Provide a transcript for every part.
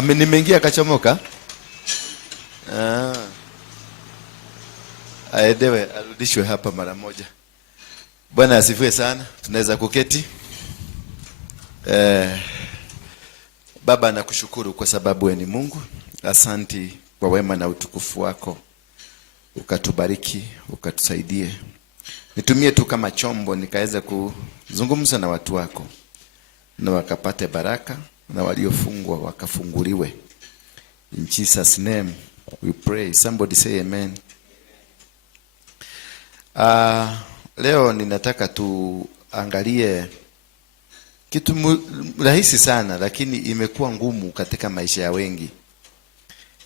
Nimeingia kachomoka. Aedewe arudishwe hapa mara moja. Bwana asifiwe sana. Tunaweza kuketi. Baba, nakushukuru kwa sababu wewe ni Mungu. Asanti kwa wema na utukufu wako. Ukatubariki, ukatusaidie. Nitumie tu kama chombo nikaweza kuzungumza na watu wako, na wakapate baraka, na waliofungwa wakafunguliwe. In Jesus name we pray. Somebody say amen. Leo ninataka tuangalie kitu rahisi sana, lakini imekuwa ngumu katika maisha ya wengi.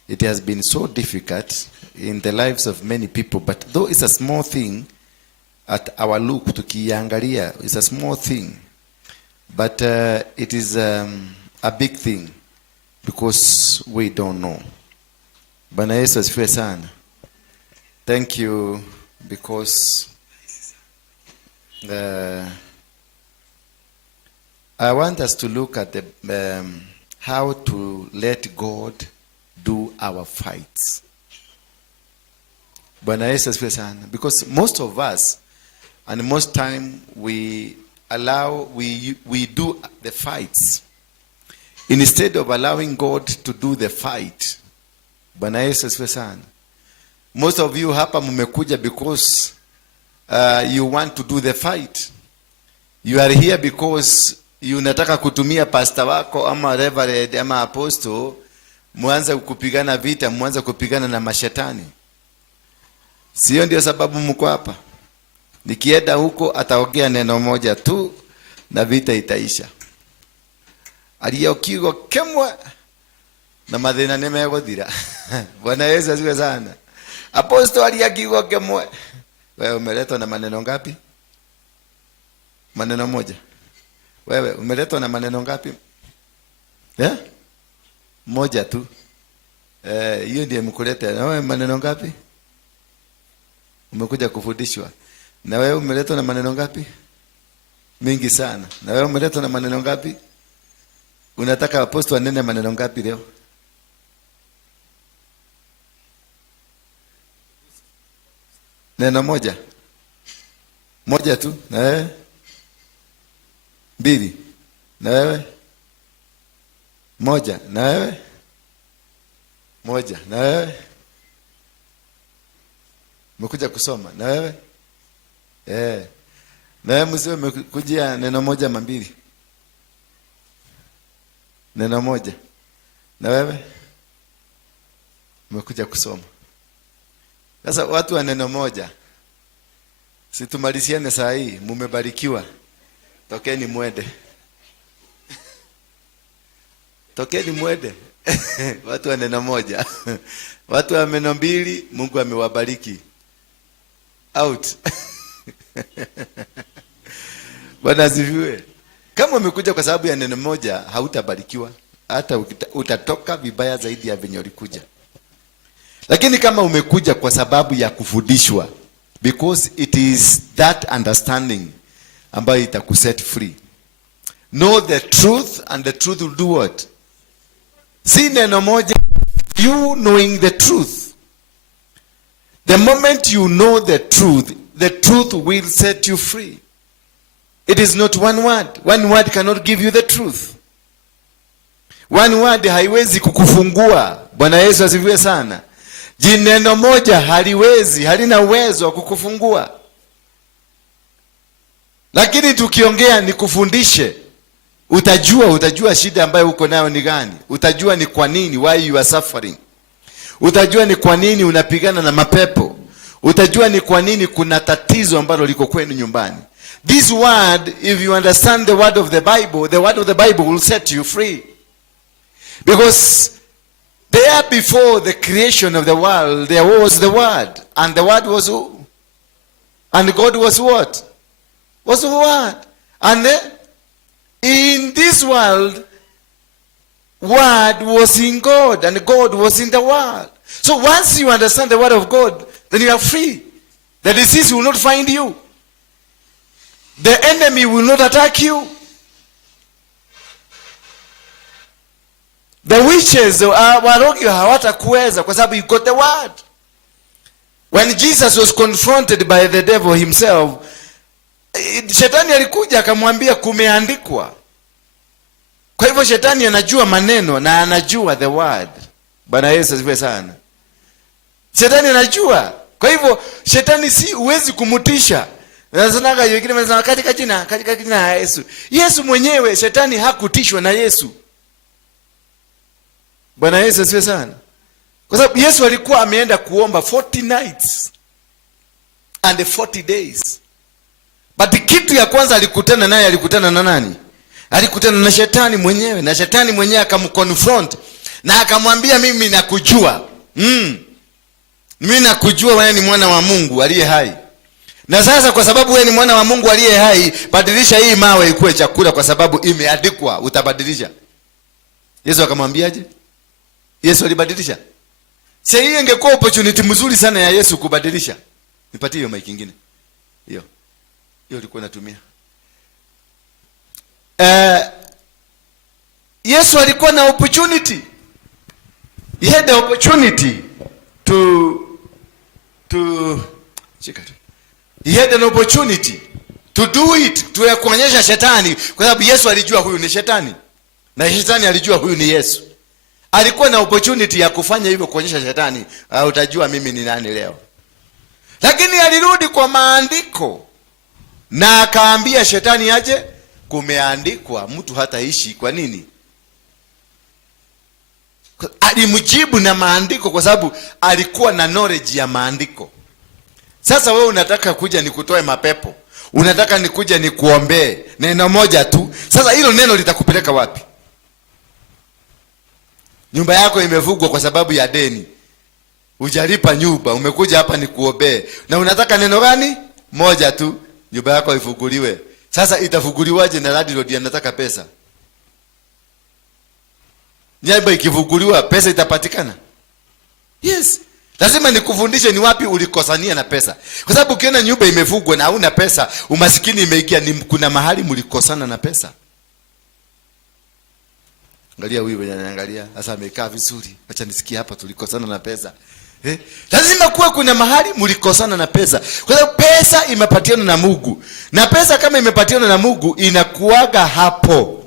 It has been so difficult in the lives of many people, but though it's a small thing at our look, tukiangalia, it's a small thing, but it is a big thing because we don't know. Bwana Yesu asifiwe sana. Thank you, because I want us to look at the how to let God do our fights. Bwana Yesu asifiwe sana. Because most of us, and most time, we do the fights instead of allowing God to do the fight. Bwana Yesu asifiwe sana. Most of you hapa mmekuja because you want to do the fight. You are here because you nataka kutumia pastor wako ama reverend ama apostle muanze kupigana vita, muanze kupigana na mashetani. Sio ndio sababu mko hapa? Nikienda huko ataongea neno moja tu na vita itaisha. Aliyokigo kemwe na madhina nimegothira. Bwana Yesu asifiwe sana. Apostle aliyokigo kemwe. Wewe umeletwa na maneno ngapi? Maneno moja. Wewe umeletwa na maneno ngapi? Moja tu. Hiyo ndiye mkuleta. Na wewe maneno ngapi? Umekuja kufundishwa. Na wewe umeletwa na maneno ngapi? Mingi sana. Na wewe umeletwa na maneno ngapi? Unataka apostle anene maneno ngapi leo? Neno moja. Moja tu. Na wewe? Mbili. Na wewe? Moja. Na wewe? Moja. Na wewe? Umekuja kusoma. Na wewe? Na wewe mzee umekujia neno moja mambili. Neno moja. Na wewe? Umekuja kusoma. Sasa watu wa neno moja, situmaliziane saa hii, mumebarikiwa. Tokeni mwende. Tokeni mwende. Watu wa neno moja. Watu wa neno mbili, Mungu amewabariki. Out. Bwana asifiwe. Kama umekuja kwa sababu ya neno moja, hautabarikiwa. Hata utatoka vibaya zaidi ya venye ulikuja. Lakini kama umekuja kwa sababu ya kufundishwa, because it is that understanding ambayo itakuset free. Know the truth and the truth will do what? Si neno moja, you knowing the truth. The moment you know the truth will set you free. It is not one word. One word cannot give you the truth. One word haiwezi kukufungua. Bwana Yesu asifiwe sana. Jineno moja halina uwezo wa kukufungua. Lakini tukiongea nikufundishe, utajua shida ambayo uko nayo ni gani. Utajua ni kwa nini, why you are suffering. Utajua ni kwa nini unapigana na mapepo. Utajua ni kwa nini kuna tatizo ambalo liko kwenu nyumbani. This word, if you understand the word of the Bible will set you free. Because there before the creation of the world, there was the Word. And the Word was who? And God was what? Was the Word. And in this world, Word was in God. And God was in the world. So once you understand the Word of God, then you are free. The disease will not find you. The enemy will not attack you. The witches, warogi hawatakuweza kwa sababu you got the word. When Jesus was confronted by the devil himself, shetani alikuja akamwambia kumeandikwa. Kwa hivyo shetani anajua maneno na anajua the word. Bwana Yesu asifiwe sana. Shetani anajua. Kwa hivyo shetani si uwezi kumutisha. Nasanaga wengine wanasema katika jina la Yesu. Yesu mwenyewe shetani hakutishwa na Yesu. Bwana Yesu asifiwe sana. Kwa sababu Yesu alikuwa ameenda kuomba 40 nights and 40 days. But kitu ya kwanza alikutana naye, alikutana na nani? Alikutana na shetani mwenyewe, na shetani mwenyewe akamconfront na akamwambia mimi nakujua. Mimi nakujua wewe ni mwana wa Mungu aliye hai. Na sasa kwa sababu wewe ni mwana wa Mungu aliye hai, badilisha hii mawe ikuwe chakula kwa sababu imeandikwa utabadilisha. Yesu akamwambiaje? Yesu alibadilisha. Sasa hii ingekuwa opportunity mzuri sana ya Yesu kubadilisha. Nipatie hiyo mic nyingine. Hiyo ulikuwa unatumia. Yesu alikuwa na opportunity. He had the opportunity he had an opportunity to do it, to kuonyesha shetani, kwa sababu Yesu alijua huyu ni shetani na shetani alijua huyu ni Yesu. Alikuwa na opportunity ya kufanya hivyo, kuonyesha shetani, utajua mimi ni nani leo. Lakini alirudi kwa maandiko na akaambia shetani aje, kumeandikwa mtu hataishi. Kwa nini? Alimjibu na maandiko kwa sababu alikuwa na knowledge ya maandiko. Sasa wewe unataka kuja nikutoe mapepo, unataka nikuja nikuombee neno moja tu. Sasa hilo neno litakupeleka wapi? Nyumba yako imevugwa kwa sababu ya deni, hujalipa nyumba, umekuja hapa nikuombee, na unataka neno gani? Moja tu, nyumba yako ifunguliwe. Sasa itafunguliwaje na landlord anataka pesa? Nyumba ikifunguliwa pesa itapatikana? Yes. Lazima nikufundishe ni wapi ulikosania na pesa. Kwa sababu ukiona nyumba imefungwa na hauna pesa, umasikini imeingia, ni kuna mahali mlikosana na pesa. Angalia huyu ananiangalia, sasa amekaa vizuri. Acha nisikie hapa tulikosana na pesa. Lazima kuwa kuna mahali mlikosana na pesa. Kwa sababu pesa imepatiana na Mungu. Na pesa kama imepatiana na Mungu inakuaga hapo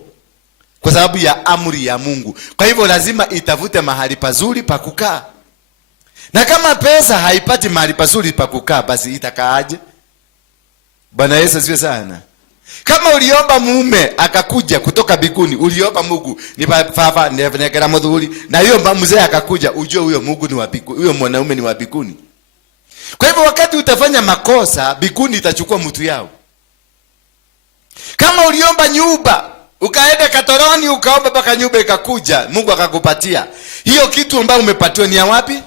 kwa sababu ya amri ya Mungu. Kwa hivyo lazima itafute mahali pazuri pa kukaa. Na kama pesa haipati mahali pazuri pa kukaa, basi itakaaje? Bwana Yesu asifiwe sana. Kama uliomba mume akakuja kutoka biguni, uliomba Mungu ni fafa nevekera mudhuri, na hiyo mzee akakuja, ujue huyo Mungu ni wa biguni, huyo mwanaume ni wa biguni. Kwa hivyo wakati utafanya makosa, biguni itachukua mtu yao. Kama uliomba nyumba, ukaenda Katoroni ukaomba mpaka nyumba ikakuja, Mungu akakupatia, hiyo kitu ambayo umepatiwa ni ya wapi?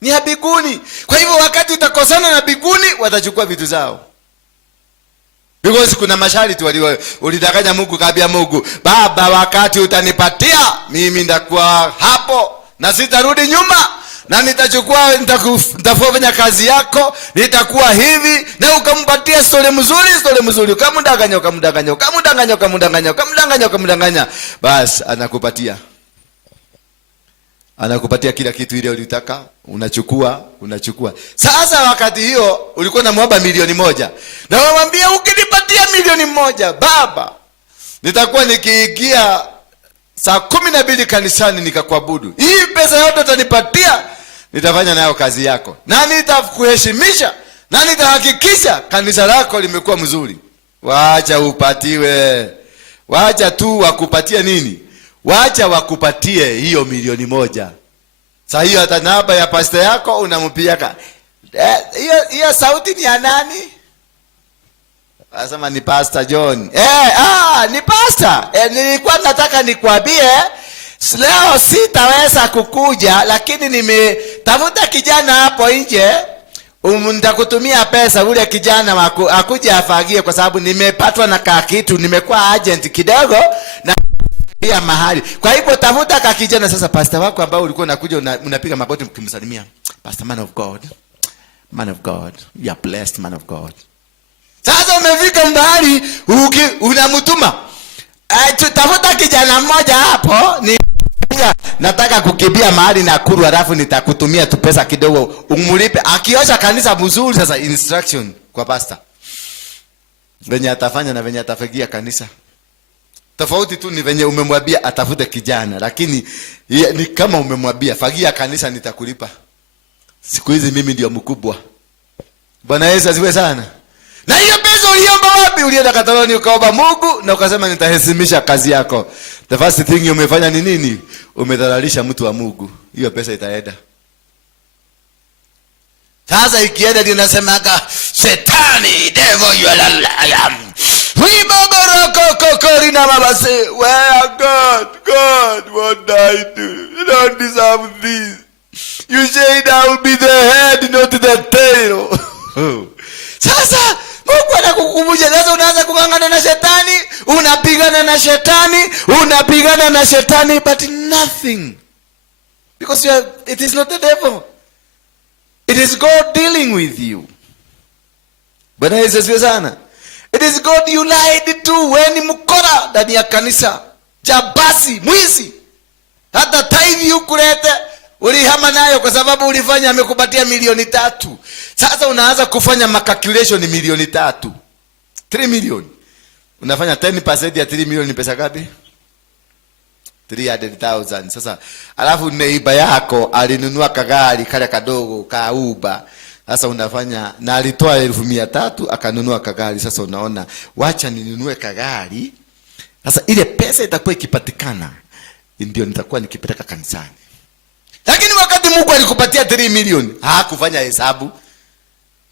Ni ya biguni. Kwa hivyo wakati utakosana na biguni, watachukua vitu zao. Because kuna masharti ulidanganya Mungu, kaambia Mungu, Baba, wakati utanipatia mimi ndakuwa hapo na sitarudi nyuma, na nitachukua, nitafanya kazi yako, nitakuwa hivi, na ukampatia story mzuri, ukamdanganya, basi anakupatia kila kitu ile ulitaka, unachukua. Sasa wakati hiyo ulikuwa unamwomba milioni 1, na wamwambia ukinipatia milioni 1, Baba, nitakuwa nikiingia saa 12 kanisani nikakuabudu. Hii pesa yote utanipatia, nitafanya nayo kazi yako, na nitakuheshimisha, na nitahakikisha kanisa lako limekuwa mzuri. Waacha upatiwe, waacha tu wakupatie nini? Wacha wakupatie hiyo milioni 1. Sasa hiyo hata namba ya pastor yako unampiaka. Hiyo sauti ni ya nani? Anasema ni Pastor John. Ni pastor. Nilikuwa nataka nikwambie leo sitaweza kukuja, lakini nimetafuta kijana hapo nje. Nitakutumia pesa ule kijana akuja afagie, kwa sababu nimepatwa na kitu, nimekuwa agent kidogo na ya mahali. Kwa hivyo tafuta kakijana. Sasa pastor wako ambao ulikuwa unakuja unapiga magoti mkimsalimia, Pastor, man of God, you are blessed man of God. Sasa umefika mbali, unamtuma tafuta kijana mmoja hapo, ni nataka kukimbia mahali Nakuru, alafu nitakutumia tu pesa kidogo umlipe. Akiosha kanisa mzuri, sasa instruction kwa pastor venye atafanya na venye atafagia kanisa. Tofauti tu ni venye umemwambia atafute kijana, lakini ni kama umemwambia fagia kanisa nitakulipa. Siku hizi mimi ndio mkubwa. Bwana Yesu asifiwe sana. Na hiyo pesa uliomba wapi? Ulienda Kataloni ukaomba Mungu na ukasema nitaheshimisha kazi yako. The first thing umefanya ni nini? Umedhalalisha mtu wa Mungu. Hiyo pesa itaenda. Sasa ikienda ndio nasemaga Shetani, devil you are a liar. We Korina Mama say, well, God, what did I do? You don't deserve this. You said I will be the head, not the tail. Sasa Mungu anakukumbusha. Sasa unaanza kungangana na shetani, unapigana na shetani, but nothing, because it is not the devil, it is God dealing with you. Bwana Yesu asifiwe sana. It is God you lied to. When mkora ndani ya kanisa, jabasi, mwizi, hata tithe ukulete ulihama nayo kwa sababu ulifanya amekupatia 3,000,000. Sasa unaanza kufanya calculation ni 3,000,000. 3 million. Unafanya 10% ya 3 million ni pesa ngapi? 300,000. Sasa alafu neighbor yako alinunua kagari kale kadogo ka Uber. Sasa unafanya na alitoa 1,300 akanunua kagari. Sasa unaona wacha ninunue kagari. Sasa ile pesa itakuwa ikipatikana ndio nitakuwa nikipeleka kanisani. Lakini wakati Mungu alikupatia 3 million, hakufanya hesabu.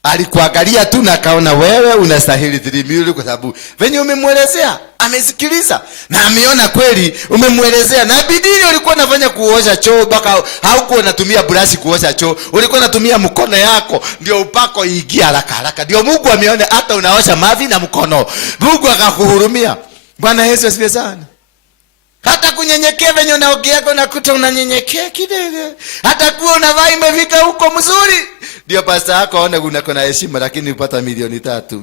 Alikuangalia tu na akaona wewe unastahili 3 million kwa sababu venye umemwelezea, amesikiliza na ameona kweli umemwelezea. Na bidii ulikuwa unafanya kuosha choo, baka haukuwa unatumia brush kuosha choo. Ulikuwa unatumia mkono yako ndio upako iingie haraka. Ndio Mungu ameona hata unaosha mavi na mkono. Mungu akakuhurumia. Bwana Yesu asifiwe sana. Hata kunyenyekea venye unaongea yako nakuta unanyenyekea kidogo. Hata kuwa unavaa imefika huko mzuri. Ndio pastor yako aone kuna heshima, lakini upata 3,000,000.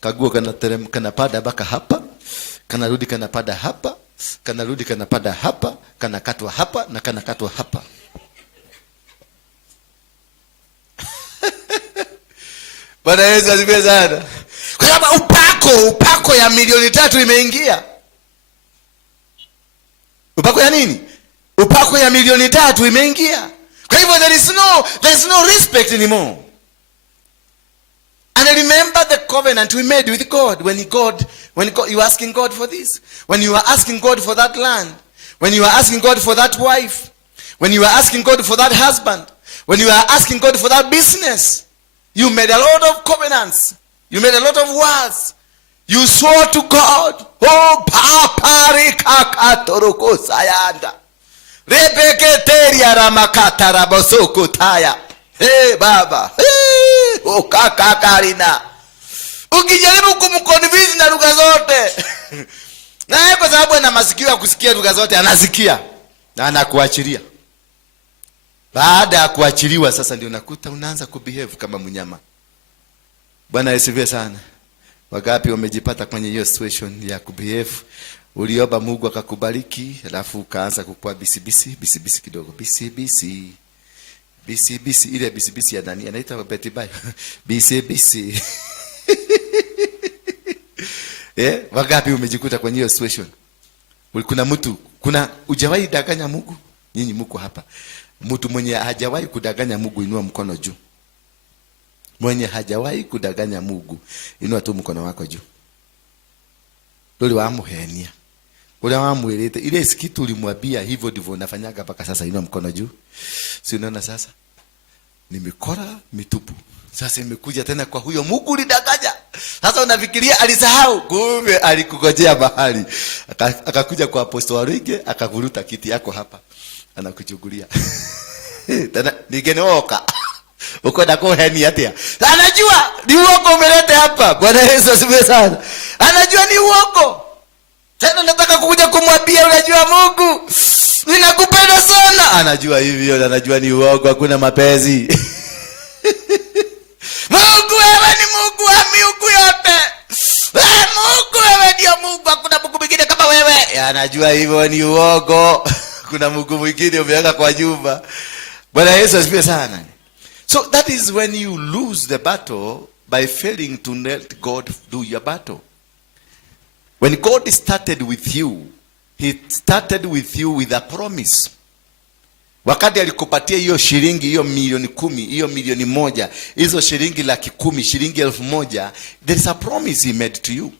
Kaguo kana pada baka hapa, kanarudi kana pada hapa, kanarudi kana pada hapa, kanakatwa hapa na kanakatwa hapa. Bwana Yesu asifiwe sana. Kwa sababu upako ya 3,000,000 imeingia. Upako ya nini? Upako ya 3,000,000 imeingia. Kwa hivyo there is no respect anymore. And I remember the covenant we made with God when you were asking God for this, when you were asking God for that land, when you were asking God for that wife, when you were asking God for that husband, when you were asking God for that business. You made a lot of covenants. You made a lot of words. You swore to God. Oh, papari kakatoroko sayanda. Rebeketeria ramakata rabosoko taya. Hey baba. Hey, oh kakakarina. Ukijaribu kumconvince na lugha zote. Na kwa sababu ana masikio ya kusikia lugha zote, anasikia na anakuachilia. Baada ya kuachiliwa sasa ndio nakuta unaanza kubehave kama mnyama. Bwana asifiwe sana. Wangapi wamejipata kwenye hiyo situation ya kubehave? Uliomba Mungu akakubariki, alafu ukaanza kukua bisibisi kidogo. Bisibisi ile bisibisi ya nani? Anaita Betty Bayo. Bisibisi. Wangapi umejikuta kwenye hiyo situation? Kuna hujawahi danganya Mungu? Nyinyi mko hapa. Mtu mwenye hajawahi kudanganya Mungu inua mkono juu. Mwenye hajawahi kudanganya Mungu inua tu mkono wako juu. Dole wamuhenia. Ule wamwelete ile kitu ulimwambia hivyo ndivyo unafanyaga mpaka sasa, inua mkono juu. Si unaona sasa? Nimekora mitupu. Sasa imekuja tena kwa huyo Mungu ulidanganya. Sasa unafikiria alisahau, kumbe alikugojea bahari. Akakuja kwa Apostle Waruinge akavuruta kiti yako hapa. Anakuchugulia. Tena nigenooka. Uko na koheni atia. Anajua ni uongo umelete hapa. Bwana Yesu asifiwe sana. Anajua ni uongo. Tena nataka kukuja kumwambia unajua Mungu ninakupenda sana. Anajua hivyo, anajua ni uongo, hakuna mapenzi. Mungu wewe ni Mungu wa miungu yote. Mungu wewe ndio Mungu, hakuna Mungu mwingine kama wewe. Anajua hivyo ni uongo. kuna Mungu mwingine umeweka kwa nyumba. Bwana Yesu asifiwe sana. So that is when you lose the battle by failing to let God do your battle. When God started with you, he started with you with a promise. Wakati alikupatia hiyo shilingi, hiyo milioni 10, hiyo milioni 1, hizo shilingi 110,000, shilingi 1,000, there is a promise he made to you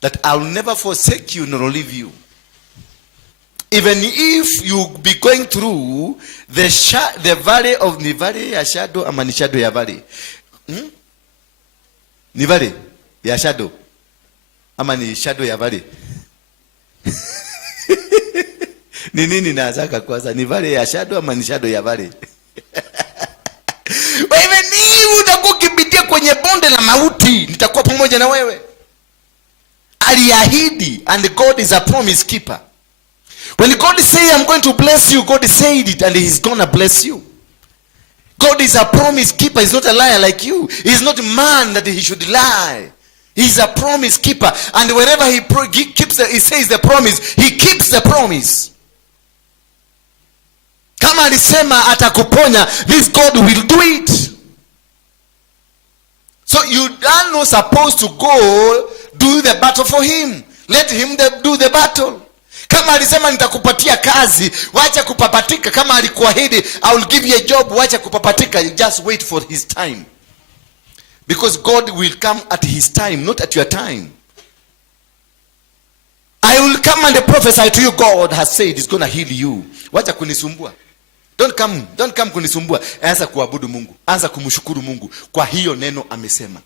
that I will never forsake you nor leave you. Even if you be going through the valley of the valley ya shadow, ama ni shadow ya valley? Ni valley ya shadow ama ni shadow ya valley? Ni nini nazaka kwanza, ni valley ya shadow ama ni shadow ya valley? Wewe ni utakukibitia kwenye bonde la mauti, nitakuwa pamoja na wewe. Aliahidi, and God is a promise keeper. When God say I'm going to bless you, God said it and he's going to bless you. God is a promise keeper. He's not a liar like you. He's not a man that he should lie. He's a promise keeper, and wherever he he says the promise, he keeps the promise. Kama alisema atakuponya, this God will do it. So you are not supposed to go do the battle for him. Let him do the battle. Kama alisema nitakupatia kazi, wacha kupapatika. Kama alikuahidi I will give you a job, wacha kupapatika. You just wait for his time. Because God will come at his time, not at your time. I will come and prophesy to you. God has said he's going to heal you. Wacha kunisumbua. Don't come kunisumbua. Anza kuabudu Mungu. Anza kumshukuru Mungu kwa hiyo neno amesema.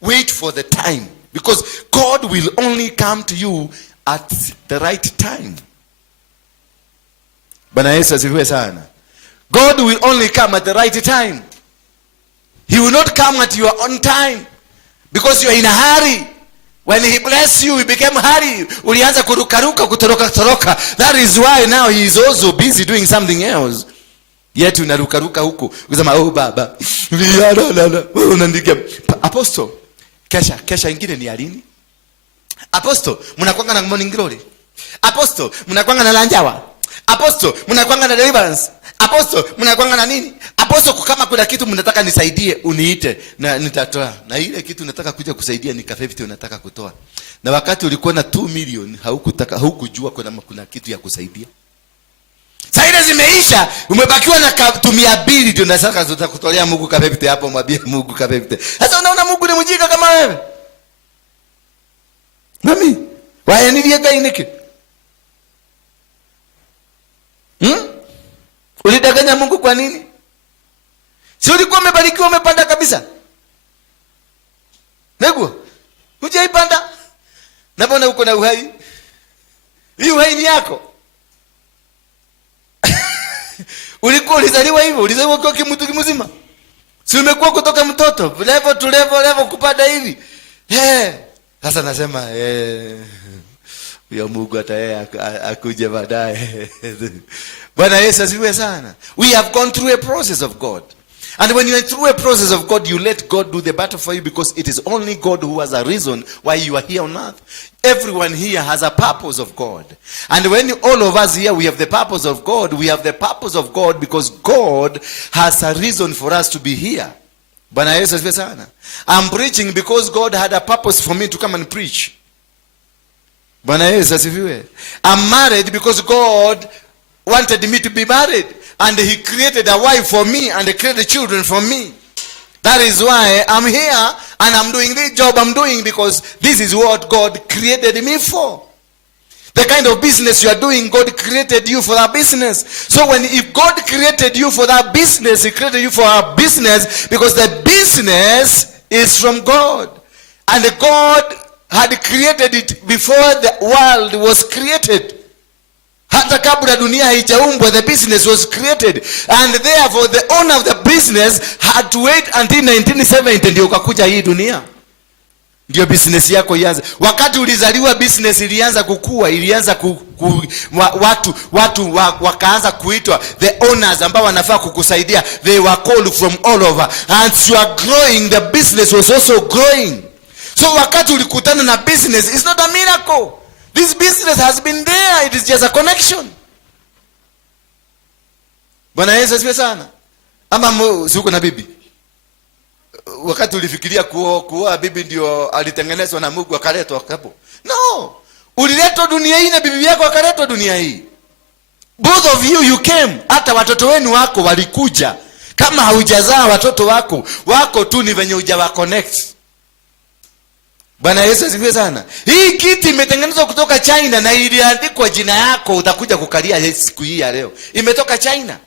Wait for the time, because God will only come to you at the right time. Bwana Yesu asifiwe sana. God will only come at the right time. He will not come at your own time, because you are in a hurry. When he bless you, he became hurry. Ulianza kurukaruka, kutoroka. That is why now he is also busy doing something else. Yet unarukaruka huko. Unasema oh baba. Unaandika apostle. Kesha ingine ni alini? Apostle, mnakwanga na morning glory. Apostle, mnakwanga na lanjawa. Apostle, mnakwanga na deliverance. Apostle, mnakwanga na nini? Apostle, kama kuna kitu mnataka nisaidie, uniite na nitatoa. Na ile kitu nataka kuja kusaidia ni 50 unataka kutoa. Na wakati ulikuwa na 2 million haukujua kuna kitu ya kusaidia. Sasa ile zimeisha, umebakiwa na 200 ndio unataka kutolea Mungu 50 hapo, mwambie Mungu 50. Sasa unaona Mungu ni mjinga kama wewe? Mami, waya nilieka iniki? Ulidanganya Mungu kwa nini? Si ulikuwa umebarikiwa, umepanda kabisa? Nego, hujaipanda? Na mbona uko na uhai? Hii uhai ni yako. Ulikuwa ulizaliwa hivyo, ulizaliwa kwa mtu mzima. Si umekuwa kutoka mtoto, level to level kupanda hivi. Sasa nasema huyo Mungu akuje baadaye. Bwana Yesu asifiwe sana. We have gone through a process of God. And when you are through a process of God, you let God do the battle for you, because it is only God who has a reason why you are here on earth. Everyone here has a purpose of God. And when all of us here, we have the purpose of God, we have the purpose of God because God has a reason for us to be here. Bwana Yesu asifiwe sana. I'm preaching because God had a purpose for me to come and preach. Bwana Yesu asifiwe. I'm married because God wanted me to be married, and he created a wife for me, and he created children for me. That is why I'm here and I'm doing this job I'm doing, because this is what God created me for. The kind of business you are doing, God created you for that business. So if God created you for that business, he created you for a business because the business is from God. And God had created it before the world was created. Hata kabla dunia haijaumbwa, the business was created, and therefore the owner of the business had to wait until 1970 ndio ukakuja hii dunia, ndio business yako ianze. Wakati ulizaliwa business ilianza kukua, ilianza watu wakaanza kuitwa the owners ambao wanafaa kukusaidia. They were called from all over, and you are growing, the business was also growing. So wakati ulikutana na business, it's not a miracle. This business has been there. It is just a connection. Bwana Yesu asifiwe sana. Ama si uko na bibi? Wakati ulifikiria kuoa bibi ndio alitengenezwa na Mungu akaletwa hapo? No. Uliletwa dunia hii na bibi yako akaletwa dunia hii. Both of you came. Hata watoto wenu wako walikuja. Kama haujazaa watoto wako tu ni venye hujawa connect. Bwana Yesu asifiwe sana. Hii kiti imetengenezwa kutoka China na iliandikwa jina yako utakuja kukalia siku hii ya leo. Imetoka China.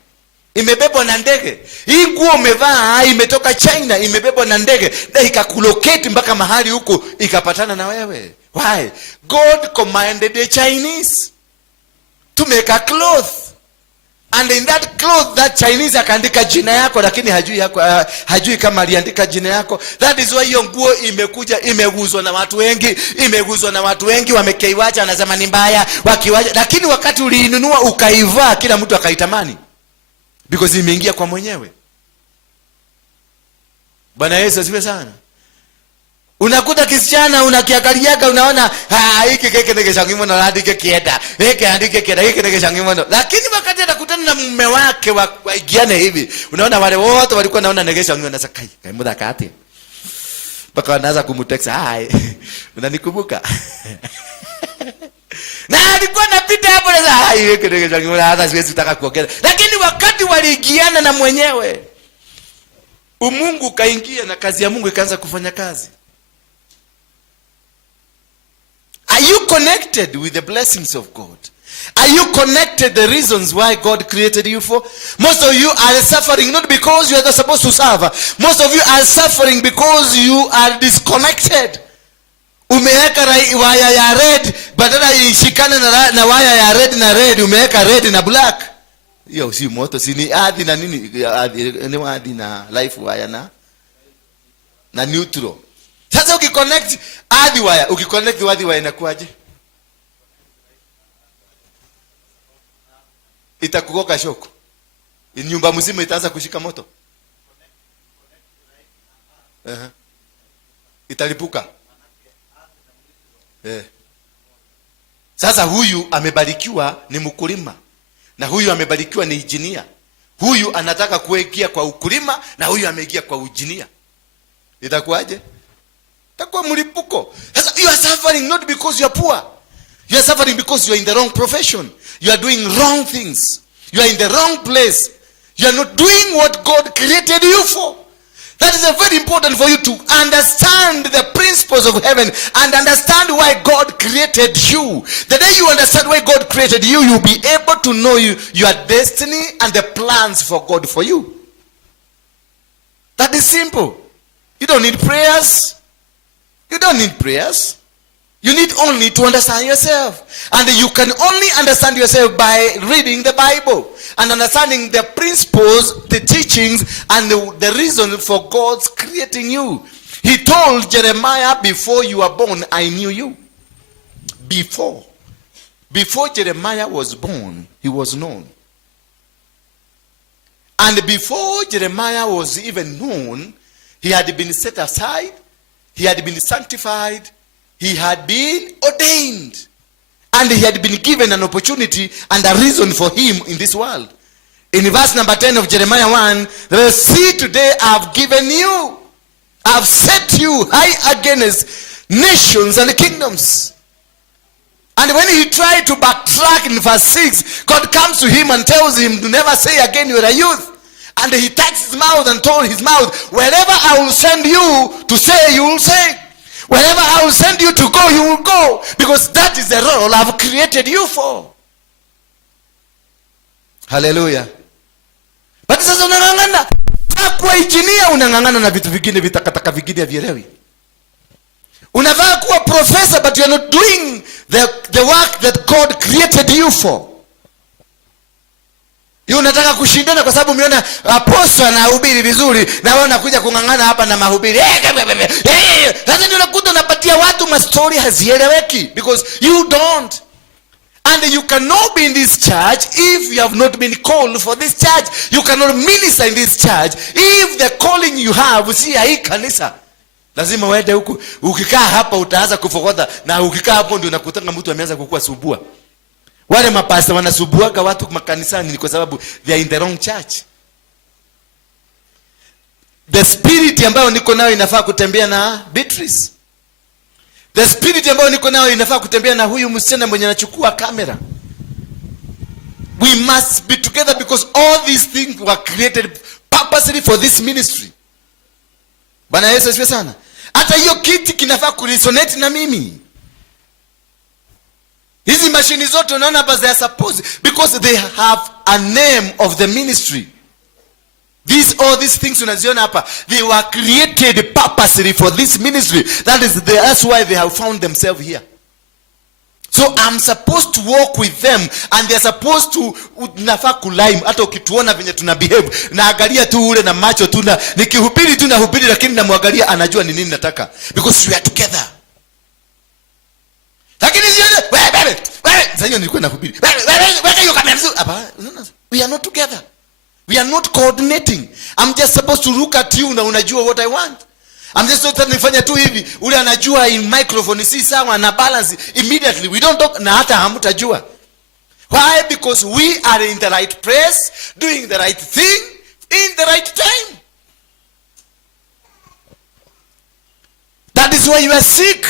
Imebebwa na ndege. Hii nguo umevaa imetoka China, imebebwa na ndege na ikakulocate mpaka mahali huko ikapatana na wewe. Why? God commanded the Chinese to make a cloth. And in that cloth, that Chinese akaandika jina yako, lakini hajui kama aliandika jina yako. That is why hiyo nguo imekuja imeguzwa na watu wengi, wamekeiwacha wanasema ni mbaya, wakiwacha. Lakini wakati uliinunua ukaivaa, kila mtu akaitamani. Because imeingia kwa mwenyewe. Bwana Yesu asifiwe sana. Unakuta kisichana unakiangaliaga unaona hiki keke ndege shangimono radike kieda. Hiki andike kieda hiki ndege shangimono. Lakini wakati atakutana na mume wake waigiane hivi, unaona wale wote walikuwa naona ndege shangimono sasa kai muda kati. Baka anaanza kumtext, "Hai, unanikumbuka?" Na alikuwa anapita hapo na hai hiki ndege shangimono hata siwezi kutaka kuongea. Lakini wakati waliigiana na mwenyewe, umungu kaingia na kazi ya Mungu ikaanza kufanya kazi. Are you connected with the blessings of God? Are you connected the reasons why God created you for? Most of you are suffering not because you are not supposed to suffer. Most of you are suffering because you are disconnected. Umeweka waya ya red badala ishikane na waya ya red na red, umeweka red na black. Hiyo si moto, si ni ardhi na nini? Ni ardhi na life wire na neutral. Sasa ukiconnect ardhi wire, ukiconnect ardhi wire inakuaje? Itakugoka shoko. Nyumba mzima itaanza kushika moto. Italipuka. Sasa huyu amebarikiwa ni mkulima. Na huyu amebarikiwa ni engineer. Huyu anataka kuingia kwa ukulima na huyu ameingia kwa engineer. Itakuaje? Itakuwa mlipuko. Sasa you are suffering not because you are poor. You are suffering because you are in the wrong profession. You are doing wrong things. You are in the wrong place. You are not doing what God created you for. That is very important for you to understand the principles of heaven and understand why God created you. The day you understand why God created you, you'll be able to know your destiny and the plans for God for you. That is simple. You don't need prayers. You don't need prayers. You need only to understand yourself. And you can only understand yourself by reading the Bible and understanding the principles, the teachings, and the reason for God's creating you. He told Jeremiah, before you were born, I knew you. Before Jeremiah was born, he was known. And before Jeremiah was even known, he had been set aside, he had been sanctified, he had been ordained, and he had been given an opportunity and a reason for him in this world. In verse number 10 of Jeremiah 1, see, today I have given you, I have set you high against nations and kingdoms. And when he tried to backtrack in verse 6, God comes to him and tells him to never say again you are a youth. And he touched his mouth and told his mouth, wherever I will send you to say, you will say. Wherever I will send you to go, you will go. Because that is the role I have created you for. Hallelujah. But sasa unangangana. Kuwa engineer unangangana na vitu vingine vitakataka vingine vielewi. Unavaa kuwa professor but you are not doing the work that God created you for. Unataka kushindana kwa sababu umeona apostle anahubiri vizuri na wewe unakuja kungangana hapa na mahubiri. Sasa ndio unakuta unapatia watu mastori hazieleweki because you don't. And you cannot be in this church if you have not been called for this church. You cannot minister in this church if the calling you have si hii kanisa. Lazima uende huku. Ukikaa hapa utaanza kufokoza na ukikaa hapo ndio unakutana mtu ameanza kukua subua. Wale mapasta wanasubuaka watu makanisani ni kwa sababu they are in the wrong church. The spirit ambayo niko nayo inafaa kutembea na Beatrice. The spirit ambayo niko nayo inafaa kutembea na huyu msichana mwenye anachukua kamera. We must be together because all these things were created purposely for this ministry. Bwana Yesu asifiwe sana. Hata hiyo kiti kinafaa kuresonate na mimi. Hizi mashini zote unaona hapa they are supposed because they have a name of the ministry. All these things unaziona hapa, they were created purposely for this ministry. That's why they have found themselves here. So I'm supposed to walk with them and they're supposed to nafaa kulime. Hata ukituona venye tuna behave, naangalia tu ule na macho tu, na nikihubiri tu nahubiri, lakini namwangalia anajua ni nini nataka, because we are together. Lakini wewe sasa nilikuwa nahubiri, wewe hiyo kamera nzuri hapa, we are not together. We are not coordinating. I'm just supposed to look at you na unajua what I want. I'm just not nifanya tu hivi, ule anajua in microphone si sawa na balance immediately. We don't talk na hata hamtajua. Why? Because we are in the right place, doing the right thing in the right time. That is why you are sick,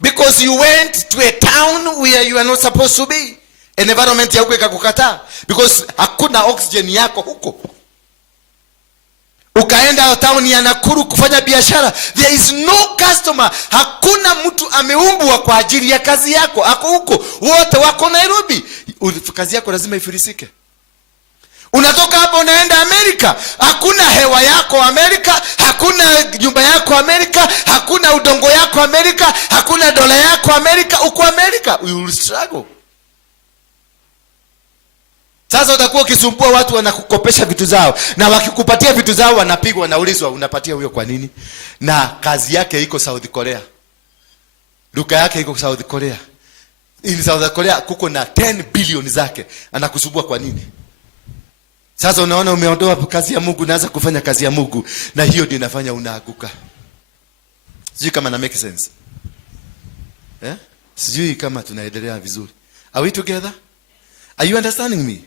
because you went to a town where you are not supposed to be. Environment ya huko ikakukataa because hakuna oxygen yako huko. Ukaenda town ya Nakuru kufanya biashara, there is no customer. Hakuna mtu ameumbwa kwa ajili ya kazi yako. Ako huko, wote wako Nairobi. Kazi yako lazima ifilisike. Unatoka hapo unaenda Amerika, hakuna hewa yako Amerika, hakuna nyumba yako Amerika, hakuna udongo yako Amerika, hakuna dola yako Amerika. Uko Amerika, you will struggle. Sasa utakuwa ukisumbua watu wanakukopesha vitu zao, na wakikupatia vitu zao wanapigwa, wanaulizwa unapatia huyo kwa nini? Na kazi yake iko South Korea. Duka yake iko South Korea. In South Korea kuko na 10 billion zake. Anakusumbua kwa nini? Sasa unaona umeondoa kazi ya Mungu, unaanza kufanya kazi ya Mungu, na hiyo ndio inafanya unaaguka. Sijui kama na make sense. Sijui kama tunaendelea vizuri. Are we together? Are you understanding me?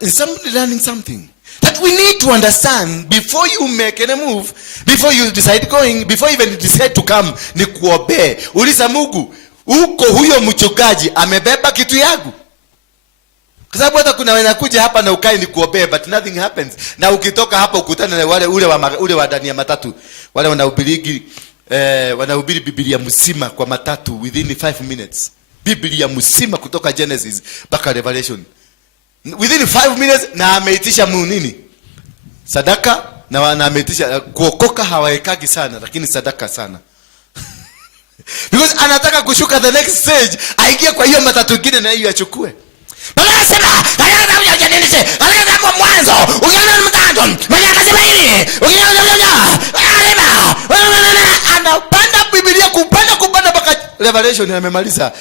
Is somebody learning something? That we need to understand before you make any move, before you decide going, before you even decide to come, ni kuobe. Uliza Mungu, uko huyo mchungaji amebeba kitu yangu? Kwa sababu hata kuna wanakuja hapa na ukai ni kuobe, but nothing happens. Na ukitoka hapa ukutana na wale ule wa ndani ya matatu, wale wanahubiri Biblia mzima kwa matatu within 5 minutes. Biblia mzima kutoka Genesis mpaka Revelation within 5 minutes, na ameitisha nini? Sadaka, na ameitisha kuokoka. Hawaekagi sana, lakini sadaka sana. Because anataka kushuka the next stage, aingie kwa hiyo matatu nyingine na hiyo achukue. Baba anasema, "Haya ndio janenise, haya ndio mwanzo. Ukiona mtando, mwenye akasema hivi, anapanda Biblia kupanda mpaka Revelation amemaliza."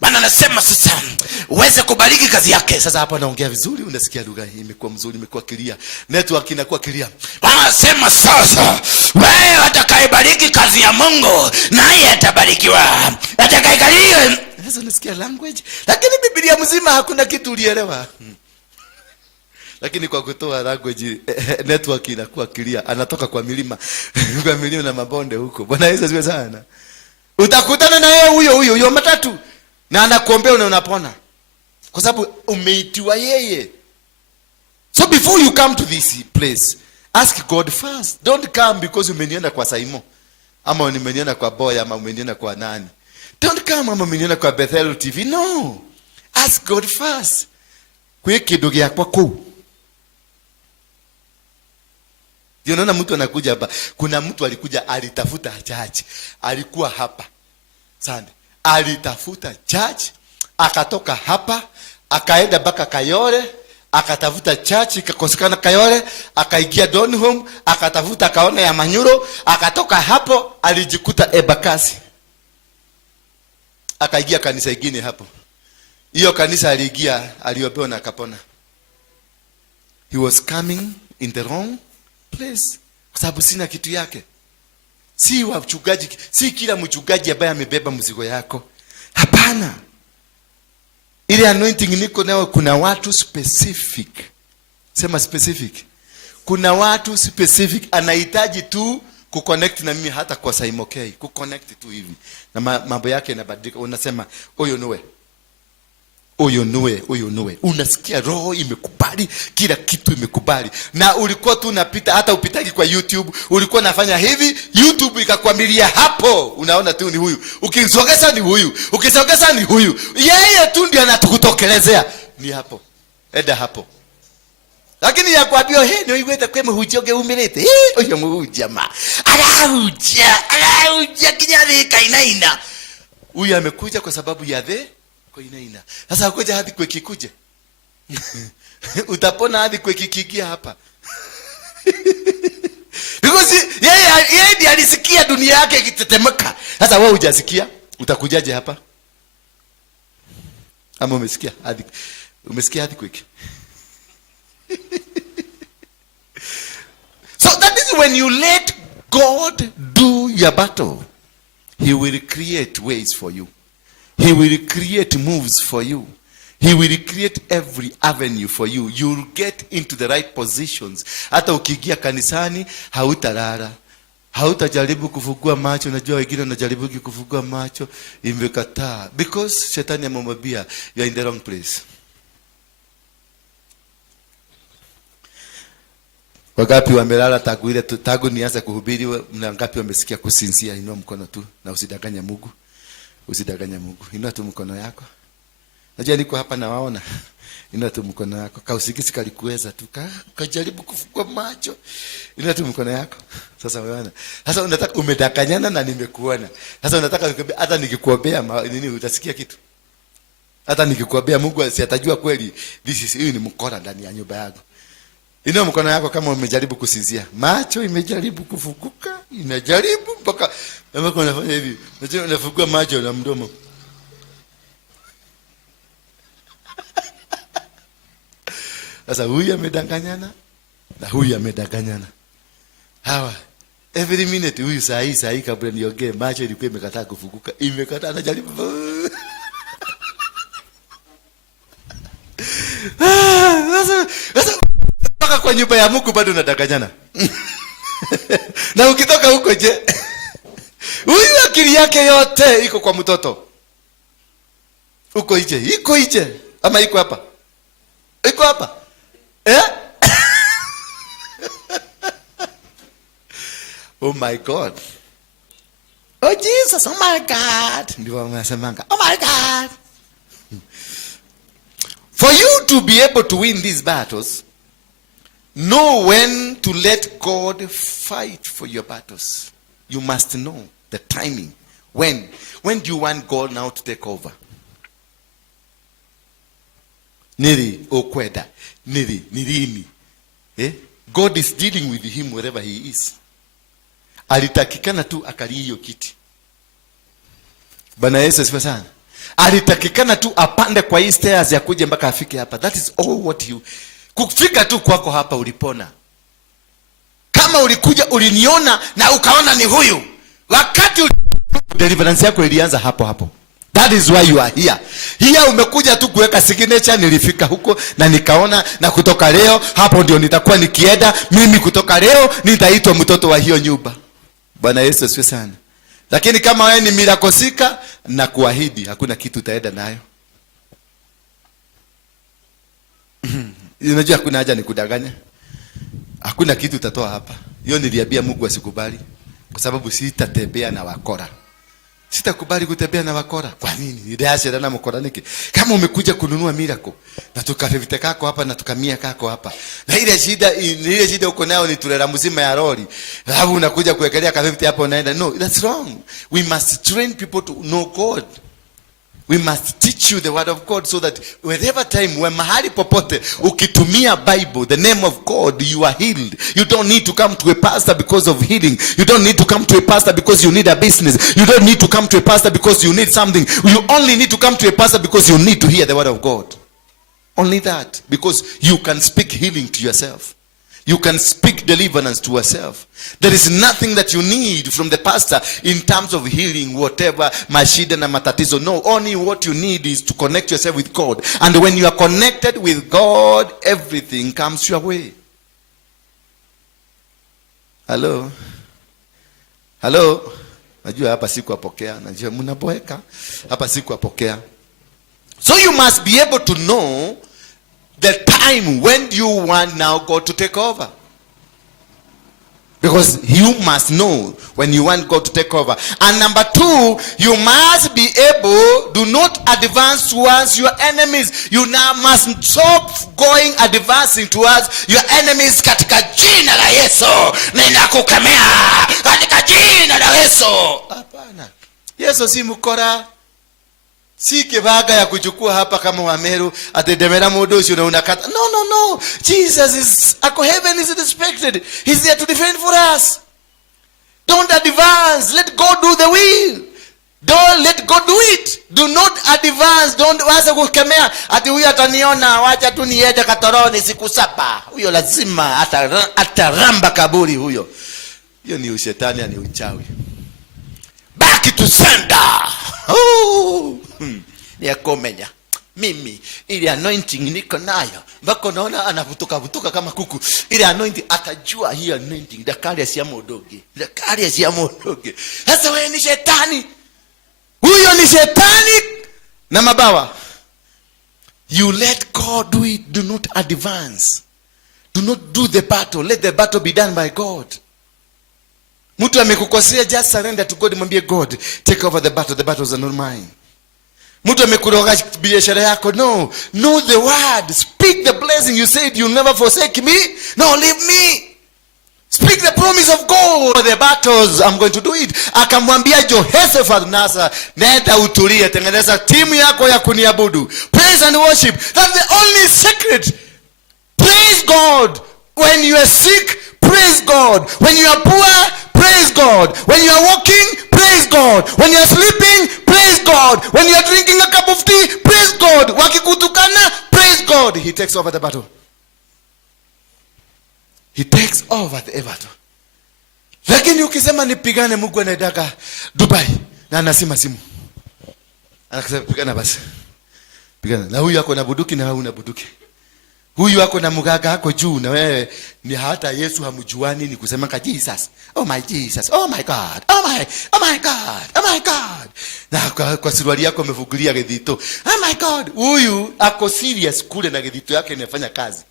Bwana anasema sasa uweze kubariki kazi yake. Sasa hapa naongea vizuri, unasikia lugha hii imekuwa mzuri, imekuwa clear. Network inakuwa clear. Bwana anasema sasa wewe atakayebariki kazi ya Mungu naye atabarikiwa. Atakayekariri. Sasa unasikia language, lakini Biblia mzima hakuna kitu ulielewa. Lakini kwa kutoa language network inakuwa clear. Anatoka kwa milima kwa milima na mabonde huko. Bwana Yesu asifiwe sana. Utakutana na yeye huyo matatu, na anakuombea na unapona, kwa sababu umeitiwa yeye. So before you come to this place, ask God first. Don't come because umeniona kwa Saimo, ama umeniona kwa Boy, ama umeniona kwa nani. Don't come ama umeniona kwa Bethel TV. No, ask God first. Kwa kidogo yako kwako. Ndio unaona mtu anakuja hapa. Kuna mtu alikuja alitafuta church. Alikuwa hapa Sunday. Alitafuta church, akatoka hapa, akaenda mpaka Kayole, akatafuta church, ikakosekana Kayole, akaingia Donholm, akatafuta akaona ya Manyuro, akatoka hapo alijikuta Ebakasi. Akaingia kanisa ingine hapo. Hiyo kanisa aliingia, aliopewa na akapona. He was coming in the wrong place, kwa sababu sina kitu yake. Si wachungaji, si kila mchungaji ambaye amebeba mzigo yako. Hapana. Ile anointing niko nayo, kuna watu specific. Sema specific. Kuna watu specific anahitaji tu kuconnect na mimi, hata kwa Saimokei, kuconnect tu hivi na mambo yake yanabadilika. Unasema oyo noe, oyo noe, oyo noe. Unasikia roho imekubali, kila kitu imekubali. Na ulikuwa tu unapita, hata upitaki kwa YouTube, ulikuwa nafanya hivi, YouTube ikakwamilia hapo. Unaona tu ni huyu, ukisogeza ni huyu, ukisogeza ni huyu. Yeye tu ndiye anatukutokelezea. Ni hapo, enda hapo. Lakini ya kwambia no igweta kweme hujoge umirete. Oyo muhuja ma. Alahuja kinyathi kainaina. Huyu amekuja kwa sababu ya kainaina. Sasa akuja hadi kwe kikuje. Utapona hadi kwe kikikia hapa. Because yeye ndiye alisikia dunia yake ikitetemeka. Sasa wewe hujasikia, utakujaje hapa? Ama umesikia hadi kwe. So that is when you let God do your battle. He will create ways for you. He will create moves for you. He will create every avenue for you. You'll get into the right positions. Hata ukiingia kanisani hautalala. Hautajaribu kufungua macho. Unajua wengine wanajaribu kufungua macho, imekataa. Because shetani amemwambia you are in the wrong place. Wangapi wamelala tagu nianza kuhubiri? Wangapi wamesikia kusinzia? Inua mkono tu na usidanganya Mungu. Usidanganya Mungu. Inua tu mkono yako. Najua niko hapa na waona. Inua tu mkono yako. Kausikisi kalikuweza tu. Kajaribu kufungua macho. Inua tu mkono yako. Sasa unaona. Sasa unataka umedanganyana na nimekuona. Sasa unataka hata nikikuombea nini utasikia kitu? Hata nikikuombea Mungu atajua kweli hii ni mkora ndani ya nyumba yako. Inua mkono yako kama umejaribu kusinzia. Macho imejaribu kufunguka, inajaribu mpaka mpaka unafanya hivi. Unajua unafungua macho na mdomo. Sasa huyu amedanganyana na huyu amedanganyana. Hawa every minute huyu saa hii kabla niongee macho ilikuwa imekataa kufunguka. Imekataa, anajaribu. Sasa mpaka kwa nyumba ya Mungu bado unadanganyana. Na ukitoka huko je? Huyu akili yake yote iko kwa mtoto. Uko nje, iko nje ama iko hapa? Iko hapa. Oh my God. Oh Jesus, oh my God. Ndivyo wanasemanga. Oh my God. For you to be able to win these battles, know when to let God fight for your battles. You must know the timing. When do you want God now to take over? Nili okweda. Nilini. God is dealing with him wherever he is. Alitakikana tu akalie hiyo kiti. Bwana Yesu asifiwe sana. Alitakikana tu apande kwa hii stairs ya kuja mpaka afike hapa. That is all what you. Kufika tu kwako hapa ulipona. Kama ulikuja uliniona na ukaona ni huyu. Wakati deliverance yako ilianza hapo. That is why you are here. Here umekuja tu kuweka signature. Nilifika huko na nikaona, na kutoka leo hapo ndio nitakuwa nikienda. Mimi kutoka leo nitaitwa mtoto wa hiyo nyumba. Bwana Yesu asifiwe sana. Lakini kama wewe ni mirakosika, na kuahidi hakuna kitu utaenda nayo. Unajua hakuna haja nikudanganya. Hakuna kitu utatoa hapa. Hiyo niliambia Mungu asikubali, kwa sababu sitatembea na wakora. Sitakubali kutembea na wakora. Kwa nini? Niliacha na mkora niki. Kama umekuja kununua miracle na tukafevite kako hapa na tukamia kako hapa. Na ile shida uko nayo ni tulera mzima ya lori. Alafu unakuja kuwekelea kafevite hapo unaenda. No, that's wrong. We must train people to know God. We must teach you the word of God so that wherever time, when mahali popote ukitumia Bible, the name of God, you are healed. You don't need to come to a pastor because of healing. You don't need to come to a pastor because you need a business. You don't need to come to a pastor because you need something. You only need to come to a pastor because you need to hear the word of God. Only that. Because you can speak healing to yourself. You can speak deliverance to yourself. There is nothing that you need from the pastor in terms of healing, whatever, mashida na matatizo. No, only what you need is to connect yourself with God. And when you are connected with God, everything comes your way. Hello? Hello? Najua hapa sikuwapokea. Najua mnapoeka. Hapa sikuwapokea. So you must be able to know the time when you want now God to take over. Because you must know when you want God to take over. And number two, you must be able, do not advance towards your enemies. You now must stop going advancing towards your enemies. Katika jina la Yesu ninakukemea. Katika jina la Yesu. Hapana. Yesu si mkora. Si kivaga ya kuchukua hapa kama Wameru atedemera modoshi na unakata. No. Jesus is heaven is respected. He's there to defend for us. Don't advance. Let God do the will. Don't let God do it. Do not advance. Don't waza kukemea ati huyu ataniona wacha tu niende katoroni siku 7. Huyo lazima ataramba kaburi huyo. Hiyo ni ushetani, ni uchawi. Back to sender. Ni akomenya mimi ile anointing niko nayo mpaka naona anavutuka kama kuku. Ile anointing atajua hii anointing dakari ya modoge. Sasa wewe ni shetani. Huyo ni shetani na mabawa. You let God do it. Do not advance. Do not do the battle. Let the battle be done by God. Mtu amekukosea, just surrender to God. Mwambie God, take over the battle. The battles are not mine. Mtu amekuroga biashara yako, no. Know the word. Speak the blessing. You said you'll never forsake me. No, leave me. Speak the promise of God. For the battles, I'm going to do it. Akamwambia Jehoshaphat, nasa nenda utulie, tengeneza timu yako ya kuniabudu. Praise and worship. That's the only secret. Praise God. When you are sick, praise God. When you are poor, praise God. When you are walking, praise God. When you are sleeping, praise God. When you are drinking a cup of tea, praise God. Wakikutukana, praise God. He takes over the battle. He takes over the battle. Lakini ukisema nipigane, Mungu anaitaka Dubai na anasema simu. Anasema pigana basi. Pigana. Na huyu yako na buduki na wewe una buduki. Huyu wako na mugaga hako juu na wewe ni hata Yesu hamjuani, ni kusema ka Jesus. Oh my Jesus. Oh my God. Oh my God. Oh my God. Na kwa suruali yako umefugulia gedito. Oh my God. Huyu ako serious kule na gedito yake inafanya kazi.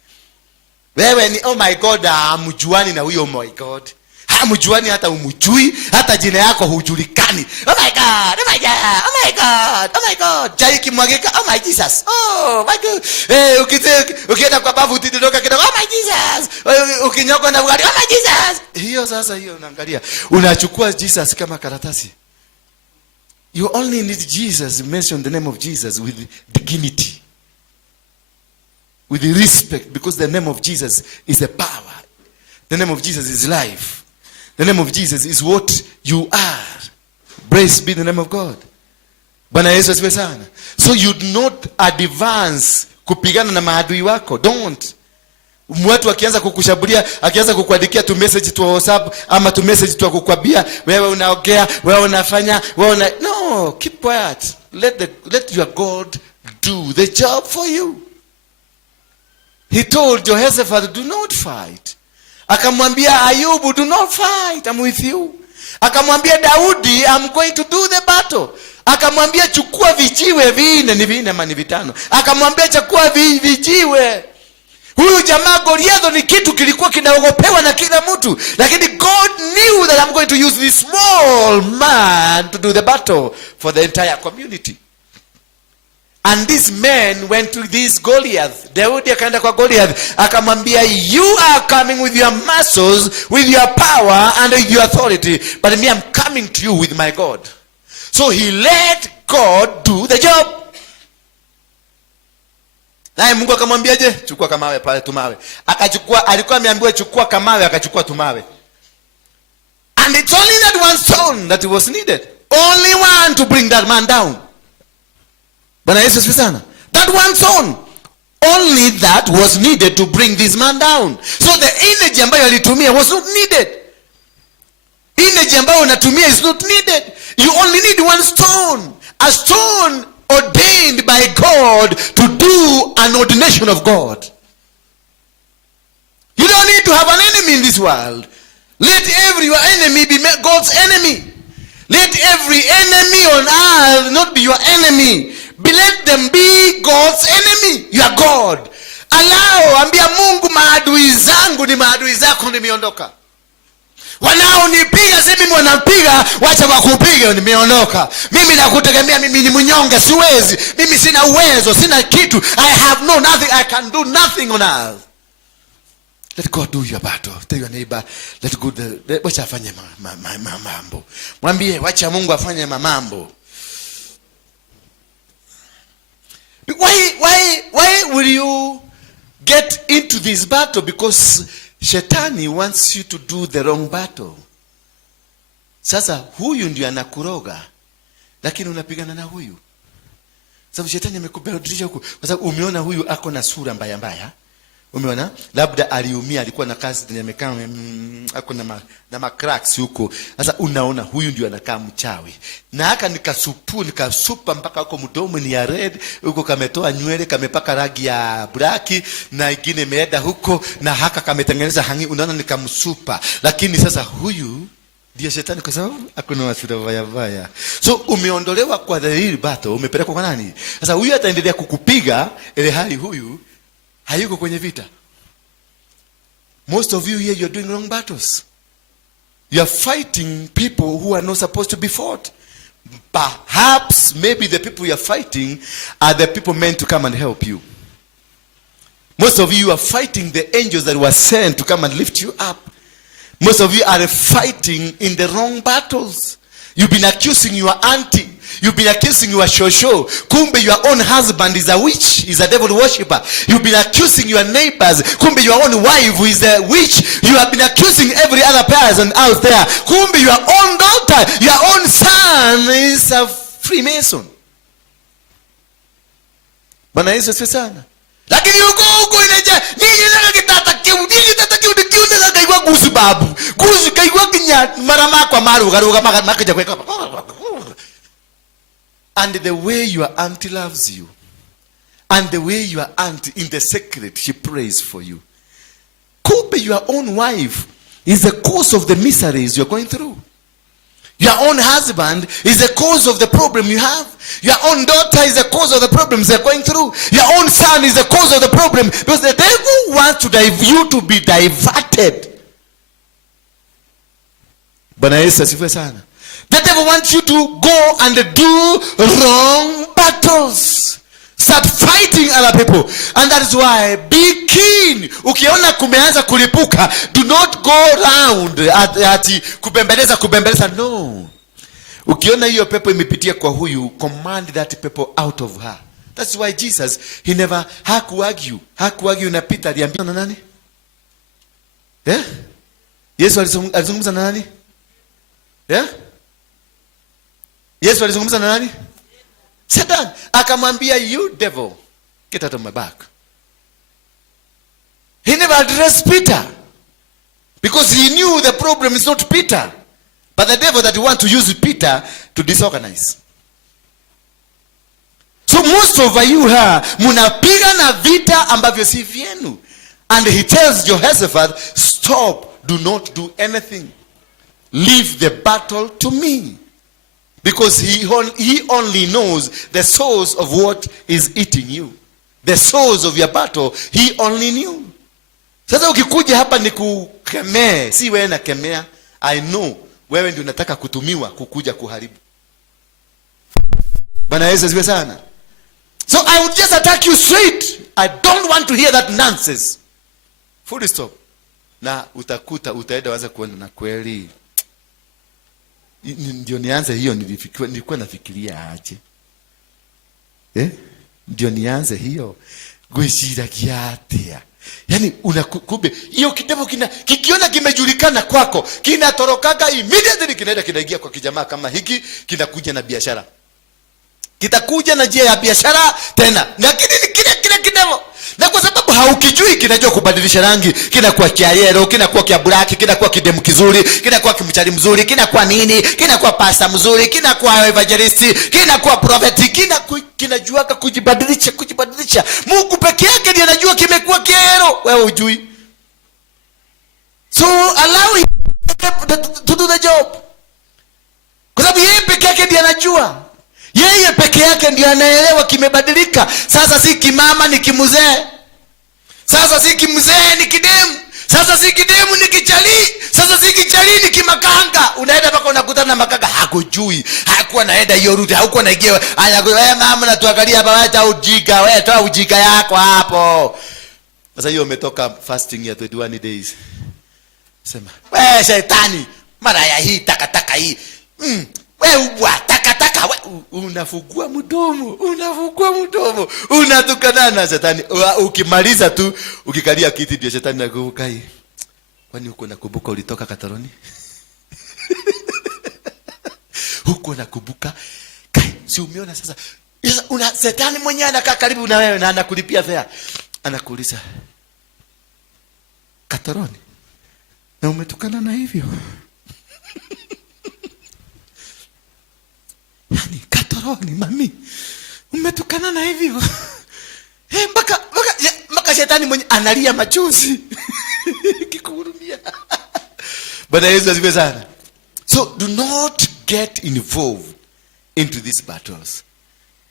Wewe ni oh my God hamjuani na huyo oh my God. Hamjuani hata umujui, hata jina yako hujulikani. Oh my God, oh my God, oh my God, oh my God. Chai kimwagika, oh my Jesus. Oh my God. Ukienda kwa babu utidoka kidogo, oh my Jesus. Ukinyoko na ugali, oh my Jesus. Hiyo sasa hiyo unaangalia. Unachukua Jesus kama karatasi. You only need Jesus. Mention the name of Jesus with dignity. With respect, because the name of Jesus is a power. The name of Jesus is life. The name of Jesus is what you are. Praise be the name of God. Bwana Yesu asifiwe sana. So you do not advance kupigana na maadui wako. Don't. Watu akianza kukushabulia, akianza kukuandikia tu message tu WhatsApp ama tu message tu kukwambia wewe unaongea, wewe unafanya, no, keep quiet. Let your God do the job for you. He told Jehoshaphat, do not fight. Akamwambia Ayubu, do not fight, I'm with you. Akamwambia Daudi, I'm going to do the battle. Akamwambia chukua vijiwe vinne, ni vinne ama ni vitano. Akamwambia chukua vijiwe. Huyu jamaa Goliath ni kitu kilikuwa kinaogopewa na kila mtu. Lakini God knew that I'm going to use this small man to do the battle for the entire community. And these men went to this Goliath. Daudi akaenda kwa Goliath. Akamwambia, you are coming with your muscles, with your power, and with your authority. But me, I'm coming to you with my God. So he let God do the job. Naye Mungu akamwambia je, chukua kamawe pale tumawe. Akachukua, alikuwa ameambiwa chukua kamawe, akachukua tumawe. And it's only that one stone that was needed. Only one to bring that man down. Bwana Yesu asifiwe sana. That one stone. Only that was needed to bring this man down. So the energy ambayo alitumia was not needed. Energy ambayo unatumia is not needed. You only need one stone. A stone ordained by God to do an ordination of God. You don't need to have an enemy in this world. Let every your enemy be God's enemy. Let every enemy on earth not be your enemy. Let them be God's enemy. You are God. Allow, ambia Mungu, maadui zangu ni maadui zako, nimeondoka. Wanaonipiga sasa mimi wanapiga, wacha wakupiga, nimeondoka. Mimi nakutegemea, mimi ni mnyonge, siwezi. Mimi sina uwezo, sina kitu. I have no nothing, I can do nothing on earth. Let God do your battle. Tell your neighbor, let God, wacha afanye mambo. Mwambie wacha Mungu afanye mambo. Why will you get into this battle? Because Shetani wants you to do the wrong battle. Sasa huyu ndio anakuroga, lakini unapigana na huyu. Sababu Shetani amekubadilisha huko. Kwa sababu umeona huyu ako na sura mbaya mbaya. Umeona? Labda aliumia, alikuwa na kazi amekaa ako na macracks huko. Sasa unaona huyu ndio anakaa mchawi. Na haka nikasupa mpaka huko mdomo ni ya red, huko kametoa nywele, kamepaka rangi ya black, na ingine imeenda huko, na haka kametengeneza hangi, unaona nikamsupa. Lakini sasa huyu ndio Shetani, kwa sababu hakuna wasura vaya. So umeondolewa kwa the real battle, umepelekwa kwa nani? Sasa huyu ataendelea kukupiga ile hali huyu hayuko kwenye vita. Most of you here, you're doing wrong battles. You are fighting people who are not supposed to be fought. Perhaps, maybe the people you are fighting are the people meant to come and help you. Most of you are fighting the angels that were sent to come and lift you up. Most of you are fighting in the wrong battles. You've been accusing your auntie. You've been accusing your shosho. Kumbe your own husband is a witch, is a devil worshipper. You've been accusing your neighbors. Kumbe your own wife who is a witch. You have been accusing every other person out there. Kumbe your own daughter, your own son is a Freemason. Bwana Yesu asifiwe sana. Lakini huko inaje? Nini nataka kiunde na kaigwa gusu babu. Gusu kaigwa kinya marama kwa maru garuga makaja kweka. And the way your auntie loves you, and the way your auntie in the secret, she prays for you. Kumbe your own wife is the cause of the miseries you're going through. Your own husband is the cause of the problem you have. Your own daughter is the cause of the problems they're going through. Your own son is the cause of the problem. Because the devil wants you to be diverted. Bwana Yesu asifiwe sana. The devil wants you to go and do wrong battles. Start fighting other people. And that is why, be keen. Ukiona kumeanza kulipuka, do not go around ati kubembeleza. No. Ukiona hiyo pepo imepitia kwa huyu, command that people out of her. That's why Jesus, he never hakuargue na Peter. Aliambia na nani? Yesu alizungumza na nani? Yesu alizungumza na nani? Satan. Akamwambia, you devil, get out of my back. He never addressed Peter. Because he knew the problem is not Peter, but the devil that wants to use Peter to disorganize. So most of you here, munapiga na vita ambavyo si vyenu. And he tells Jehoshaphat, stop, do not do anything. Leave the battle to me. Because he only knows the source of what is eating you. The source of your battle, he only knew. Sasa ukikuja hapa ni kukemea, si wewe na kemea. I know, wewe ndio unataka kutumiwa kukuja kuharibu. Bwana Yesu asifiwe sana. So I would just attack you straight. I don't want to hear that nonsense. Full stop. Na utaenda waza kuona na kweli. Ndio nianze hiyo, nilikuwa nafikiria aje. Ndio nianze hiyo. Gweshira kiatia. Yaani unakube hiyo kitabu kikiona kimejulikana kwako, kinatorokaga immediately, kinaingia kwa kijamaa kama hiki, kinakuja na biashara. Kitakuja na njia ya biashara tena. Lakini ni kile kitabu. Na kwa sababu haukijui kinajua kubadilisha rangi, kinakuwa kia yellow, kinakuwa kia black, kinakuwa kidemu kizuri, kinakuwa kimchali mzuri, kinakuwa nini, kinakuwa pasta mzuri, kinakuwa evangelist, kinakuwa prophet, kinajua kujibadilisha. Mungu peke yake ndiye anajua kimekuwa kia yellow, wewe hujui. So allow him to do the job, kwa sababu yeye peke yake ndiye anajua. Yeye peke yake ndiye anaelewa kimebadilika. Sasa si kimama ni kimuzee. Sasa si kimuzee ni kidemu. Sasa si kidemu ni kichali. Sasa si kichali ni kimakanga. Unaenda mpaka unakutana na makanga hakujui. Hakuwa naenda hiyo route, hakuwa naigewa. Wewe mama natuangalia hapa, wacha ujinga, wewe toa ujinga yako hapo. Sasa hiyo umetoka fasting ya 21 days. Sema, wewe shetani, mara ya hii takataka hii. Wewe ubwa takataka, wewe unafungua mdomo, unatukana na shetani. Ukimaliza tu ukikalia kiti ndio shetani anakuvuka hii. Kwani uko nakumbuka ulitoka Kataroni? Huko nakumbuka kai, si umeona sasa? Una shetani mwenyewe anakaa karibu na wewe na anakulipia fare. Anakuuliza, Kataroni, na umetukana na hivyo? Yani Kataroni mami, umetukana na hivyo? Mpaka shetani mwenye analia machozi. Kikuhurumia. Bwana Yesu asifiwe sana. So do not get involved into these battles.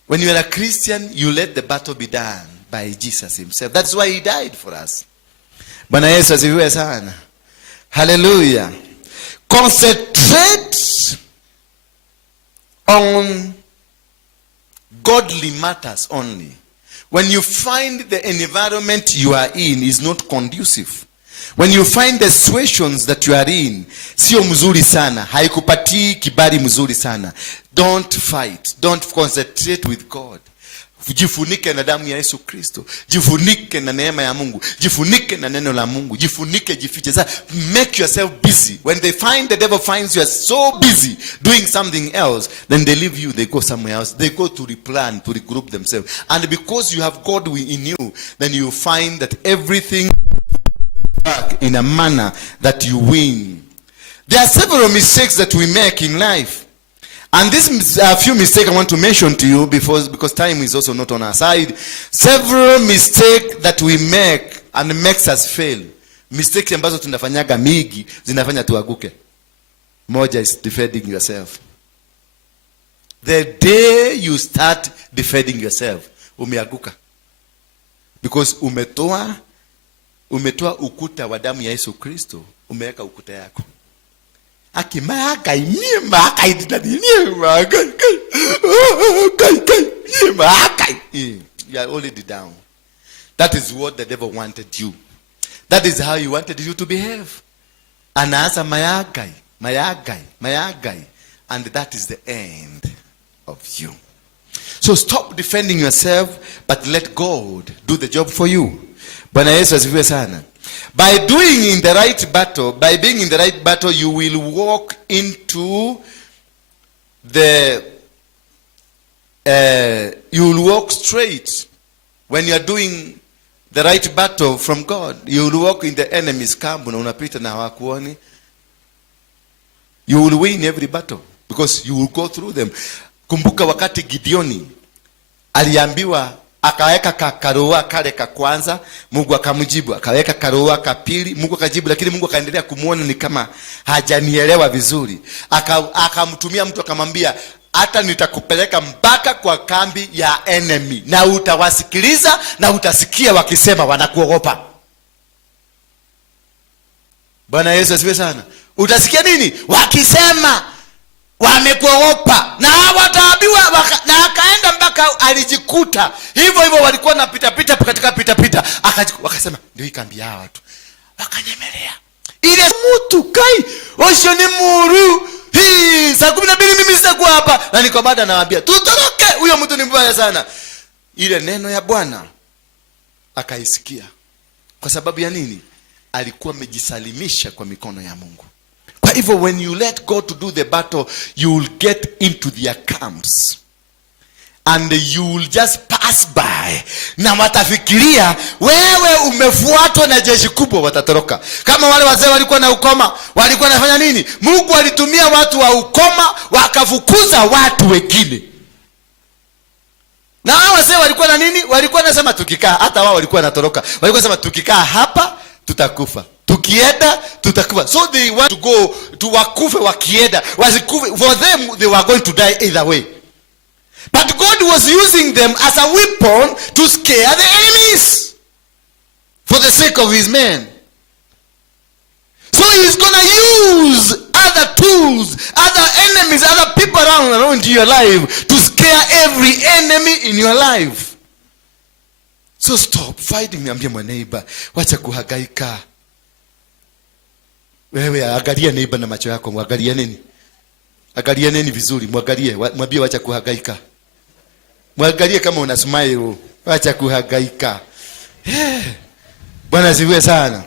When you are a Christian, you let the battle be done by Jesus himself. That's why he died for us. Bwana Yesu asifiwe sana. Hallelujah. Concentrate on godly matters only. When you find the environment you are in is not conducive, when you find the situations that you are in sio mzuri sana, haikupatii kibali mzuri sana, don't fight, don't concentrate with God. Jifunike na damu ya Yesu Kristo, jifunike na neema ya Mungu, jifunike na neno la Mungu, jifunike, jifiche. Make yourself busy. When they find, the devil finds you are so busy doing something else, then they leave you, they go somewhere else, they go to replan, to regroup themselves. And because you have God in you, then you find that everything works in a manner that you win. There are several mistakes that we make in life. And this few mistakes I want to mention to you because time is also not on our side. Several mistakes that we make and makes us fail. Mistakes ambazo tunafanyaga mingi zinafanya tuaguke. Moja is defending yourself. The day you start defending yourself, umeaguka. Because umetoa ukuta wa damu ya Yesu Kristo, umeweka ukuta yako. You are already down. That is what the devil wanted you. That is how he wanted you to behave. Anaanza mayagai. And that is the end of you. So stop defending yourself, but let God do the job for you. Bwana Yesu asifiwe sana. By being in the right battle, you will walk into you will walk straight. When you are doing the right battle from God, you will walk in the enemy's camp. Unapita na hawakuoni. You will win every battle because you will go through them. Kumbuka wakati Gideoni aliambiwa akaweka karoa kale ka kwanza, Mungu akamjibu, akaweka karoa ka pili, Mungu akajibu, lakini Mungu akaendelea kumuona ni kama hajanielewa vizuri. Akamtumia mtu akamwambia, hata nitakupeleka mpaka kwa kambi ya enemy na utawasikiliza na utasikia wakisema wanakuogopa. Bwana Yesu asifiwe sana. Utasikia nini? Wakisema wamekuogopa na hawataambiwa. Na akaenda mpaka alijikuta hivyo walikuwa na pita katika pita wakasema ndio hii kambi ya watu, wakanyemelea ile mtu kai osho ni muru hii saa 12 mimi sitakuwa hapa, na niko baada anawaambia tutoroke, huyo mtu ni mbaya sana. Ile neno ya Bwana akaisikia. Kwa sababu ya nini? Alikuwa amejisalimisha kwa mikono ya Mungu. Kwa hivyo when you let God to do the battle, you will get into their camps and you will just pass by, na watafikiria wewe umefuatwa na jeshi kubwa, watatoroka. Kama wale wazee walikuwa na ukoma, walikuwa nafanya nini? Mungu alitumia watu wa ukoma wakafukuza watu wengine. Na hao wazee walikuwa na nini? Walikuwa nasema tukikaa, hata wao walikuwa natoroka. Walikuwa nasema tukikaa hapa tutakufa, tukienda tutakufa. So they want to go to wakufe wakienda, wasikufe. For them they were going to die either way. But God was using them as a weapon to scare the enemies for the sake of his men. So he's going to use other tools, other enemies, other people around your life to scare every enemy in your life. So stop fighting. Niambie mwa neighbor, wacha kuhangaika. Wewe angalia neighbor na macho yako, mwangalie nini? Angalia nini vizuri, mwangalie, mwambie wacha kuhangaika. Mwangalie kama una smile, wacha kuhangaika. Bwana asifiwe sana.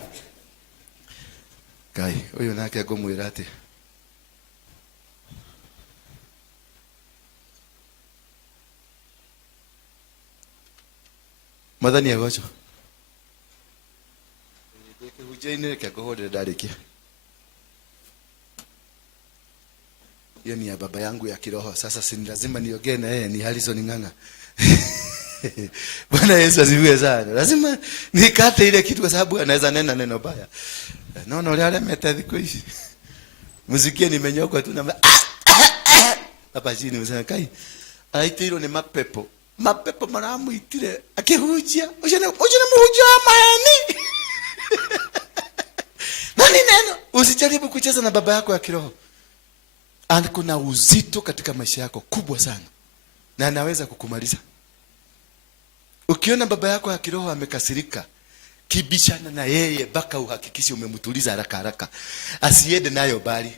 Kai, huyo nake agomwira ati. Madhani yagocho. Ndeke hujaine kagohode darikia. Hiyo ni ya baba yangu ya kiroho. Sasa si lazima niongee na yeye, ni Harrison Ng'ang'a. Bwana Yesu asifiwe sana. Lazima nikate ile kitu kwa sababu anaweza nena neno baya. Naona wale ametadhiko hivi. Muziki nimenyoka tu na hapa chini msema kai. Aitiro ni mapepo. Mapepo maramu itire akihujia. Ujana muhujia maani. Nani neno? Usijaribu kucheza na baba yako ya kiroho. Kuna uzito katika maisha yako kubwa sana, na anaweza kukumaliza. Ukiona baba yako ya kiroho amekasirika, kibishana na yeye mpaka uhakikishe umemtuliza haraka haraka. Asiende nayo bali,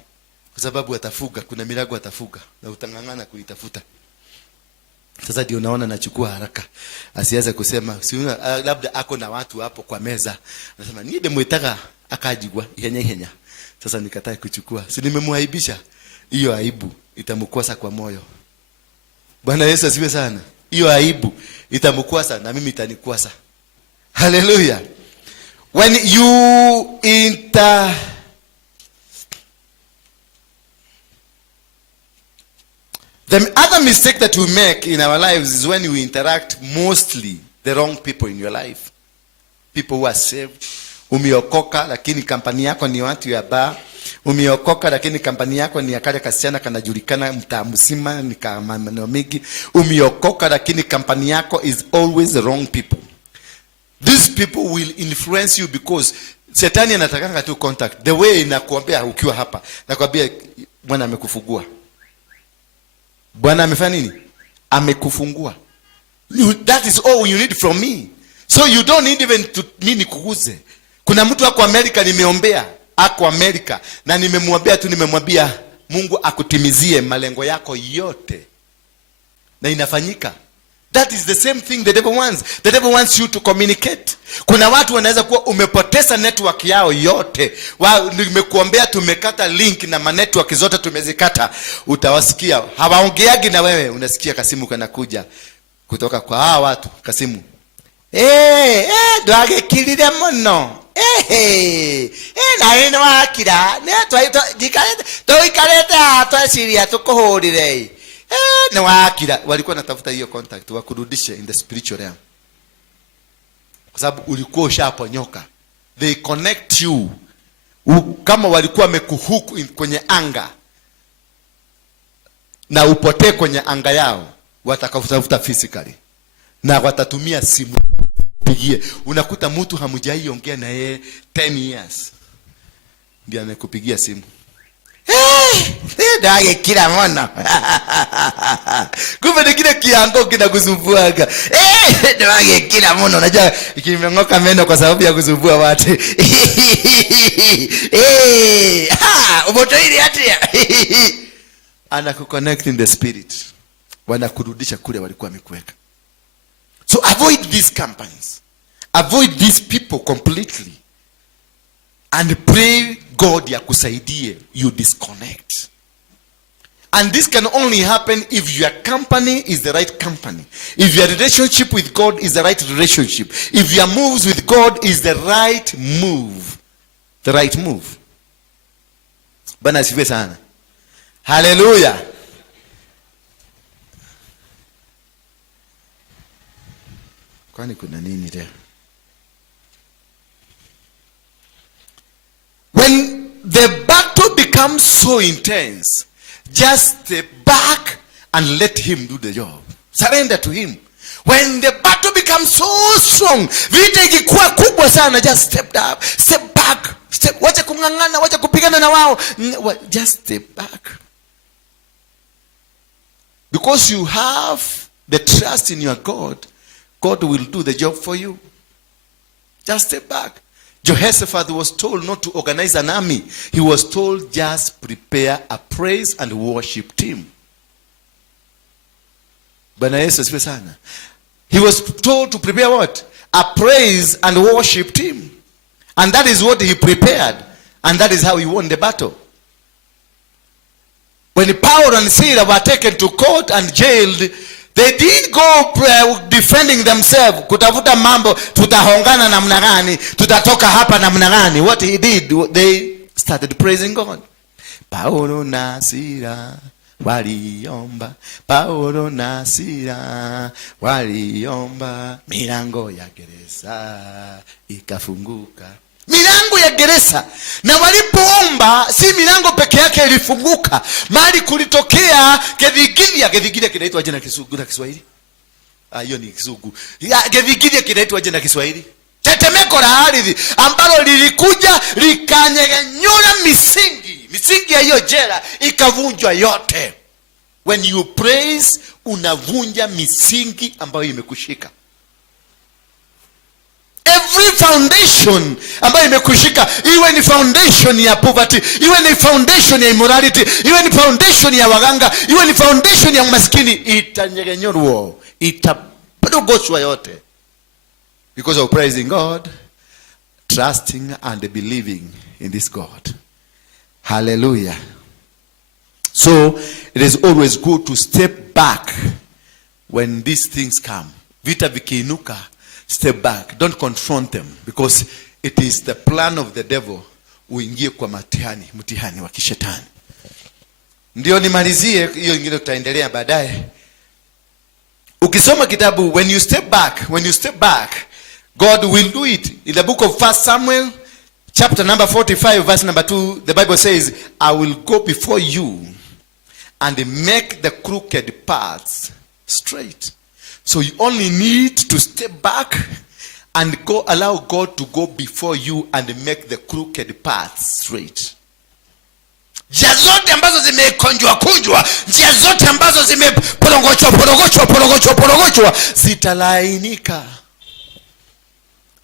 kwa sababu atafuga, kuna milago atafuga na utangangana kuitafuta. Sasa ndio unaona nachukua haraka. Asianze kusema labda ako na watu hapo kwa meza. Anasema niende mwitaka akajigwa ihenya. Sasa nikataa kuchukua. Si nimemwaibisha. Hiyo aibu itamkosa kwa moyo. Bwana Yesu asifiwe sana. Hiyo aibu itamkosa na mimi itanikosa. Hallelujah. When you the other mistake that we make in our lives is when we interact mostly the wrong people in your life. People who are saved. Umeokoka lakini kampani yako ni watu ya bar. Umeokoka lakini kampani yako ni ya kale kasichana kanajulikana mtaa mzima ni kama maneno mengi. Umeokoka lakini kampani yako is always the wrong people. These people will influence you because Shetani anatakanga tu contact. The way inakuambia ukiwa hapa, nakwambia Bwana amekufungua. Bwana amefanya nini? Amekufungua. That is all you need from me. So you don't need even to nini kuguze. Kuna mtu wako Amerika nimeombea, ako Amerika na nimemwambia Mungu akutimizie malengo yako yote. Na inafanyika. That is the same thing the devil wants. The devil wants you to communicate. Kuna watu wanaweza kuwa umepoteza network yao yote. Nimekuombea tumekata link na manetwork zote tumezikata. Utawasikia hawaongeagi na wewe, unasikia kasimu kanakuja kutoka kwa hawa watu. Kasimu dwage kilire mono na ino akira ne to siria tukuhurire na wakira. Walikuwa natafuta hiyo contact wakurudishe in the spiritual realm, kwa sababu ulikuwa ushaponyoka. They connect you. Kama walikuwa wamekuhook kwenye anga na upotee kwenye anga yao, watakutafuta physically na watatumia simu pigie. Unakuta mtu hamjaiongea na yeye 10 years ndiye amekupigia simu. Dage kila mwana. Kumbe ni kile kiango kinakuzumbuaga. Dage kila mwana, unajua kimengoka meno kwa sababu ya kuzumbua watu. Umotoili atia. Anakuconnect in the spirit. Wanakurudisha kule walikuwa wamekuweka. So avoid these companies. Avoid these people completely. And pray God ya kusaidie you disconnect. And this can only happen if your company is the right company. If your relationship with God is the right relationship. If your moves with God is the right move. The right move. Bwana asifiwe sana. Hallelujah. Kwani kuna nini there? When the battle becomes so intense, just step back and let him do the job. Surrender to him. When the battle becomes so strong, vita ikikuwa kubwa sana, just step up, step back, wacha kungangana, wacha kupigana na wao, just step back. Because you have the trust in your God, God will do the job for you. Just step back. Jehoshaphat was told not to organize an army. He was told just prepare a praise and worship team. Bwana Yesu asifiwe sana. He was told to prepare what? A praise and worship team. And that is what he prepared. And that is how he won the battle. When Paul and Silas were taken to court and jailed, they didn't go defending themselves. Kutafuta mambo, tutahongana namna gani, tutatoka hapa namna gani. What he did, they started praising God. Paulo na Sila waliomba, Paulo na Sila waliomba, milango ya gereza ikafunguka. Milango ya gereza. Na walipoomba, si milango peke yake ilifunguka, mali kulitokea gedhigidia. Gedhigidia kinaitwa je na Kiswahili? Hiyo ni Kizungu. Gedhigidia kinaitwa je na Kiswahili? Tetemeko la ardhi ambalo lilikuja likanyegenyura misingi ya hiyo jela ikavunjwa yote. When you praise, unavunja misingi ambayo imekushika. Every foundation ambayo imekushika, iwe ni foundation ya poverty, iwe ni foundation ya immorality, iwe ni foundation ya waganga, iwe ni foundation ya maskini, itanyegenyurwa, itapodogoshwa yote. Because of praising God, trusting and believing in this God. Hallelujah. So, it is always good to step back when these things come. Vita vikiinuka, step back. Don't confront them, because it is the plan of the devil uingie kwa mtihani wa kishetani. Ndio nimalizie, hiyo ingine tutaendelea baadaye. Ukisoma kitabu, when you step back, God will do it. In the book of 1 Samuel, chapter number 45, verse number 2, the Bible says, I will go before you and make the crooked paths straight. So you only need to step back and allow God to go before you and make the crooked paths straight. Njia zote ambazo zimekunjwa, njia zote ambazo zimeporogochwa zitalainika.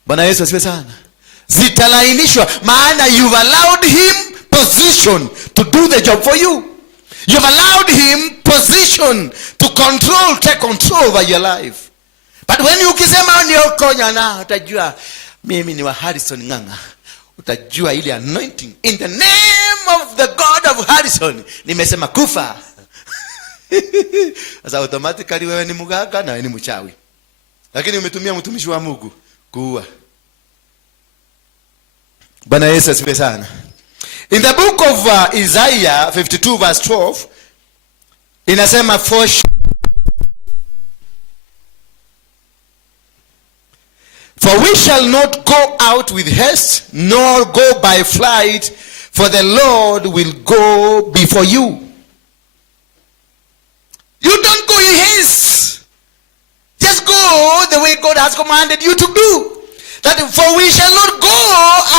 Bwana Yesu asifiwe sana. Zitalainishwa, maana you've allowed him position to do the job for you. You've allowed him position to take control over your life. But when you ukisema ni okonya na utajua mimi ni wa Harrison Nganga, utajua ile anointing in the name of the God of Harrison, nimesema kufa. Sasa automatically wewe ni mganga na wewe ni mchawi. Lakini umetumia mtumishi wa Mungu kuua. Bwana Yesu asifiwe sana. In the book of Isaiah 52 verse 12, inasema for we shall not go out with haste, nor go by flight, for the Lord will go before you. You don't go in haste. Just go the way God has commanded you to do. That for we shall not go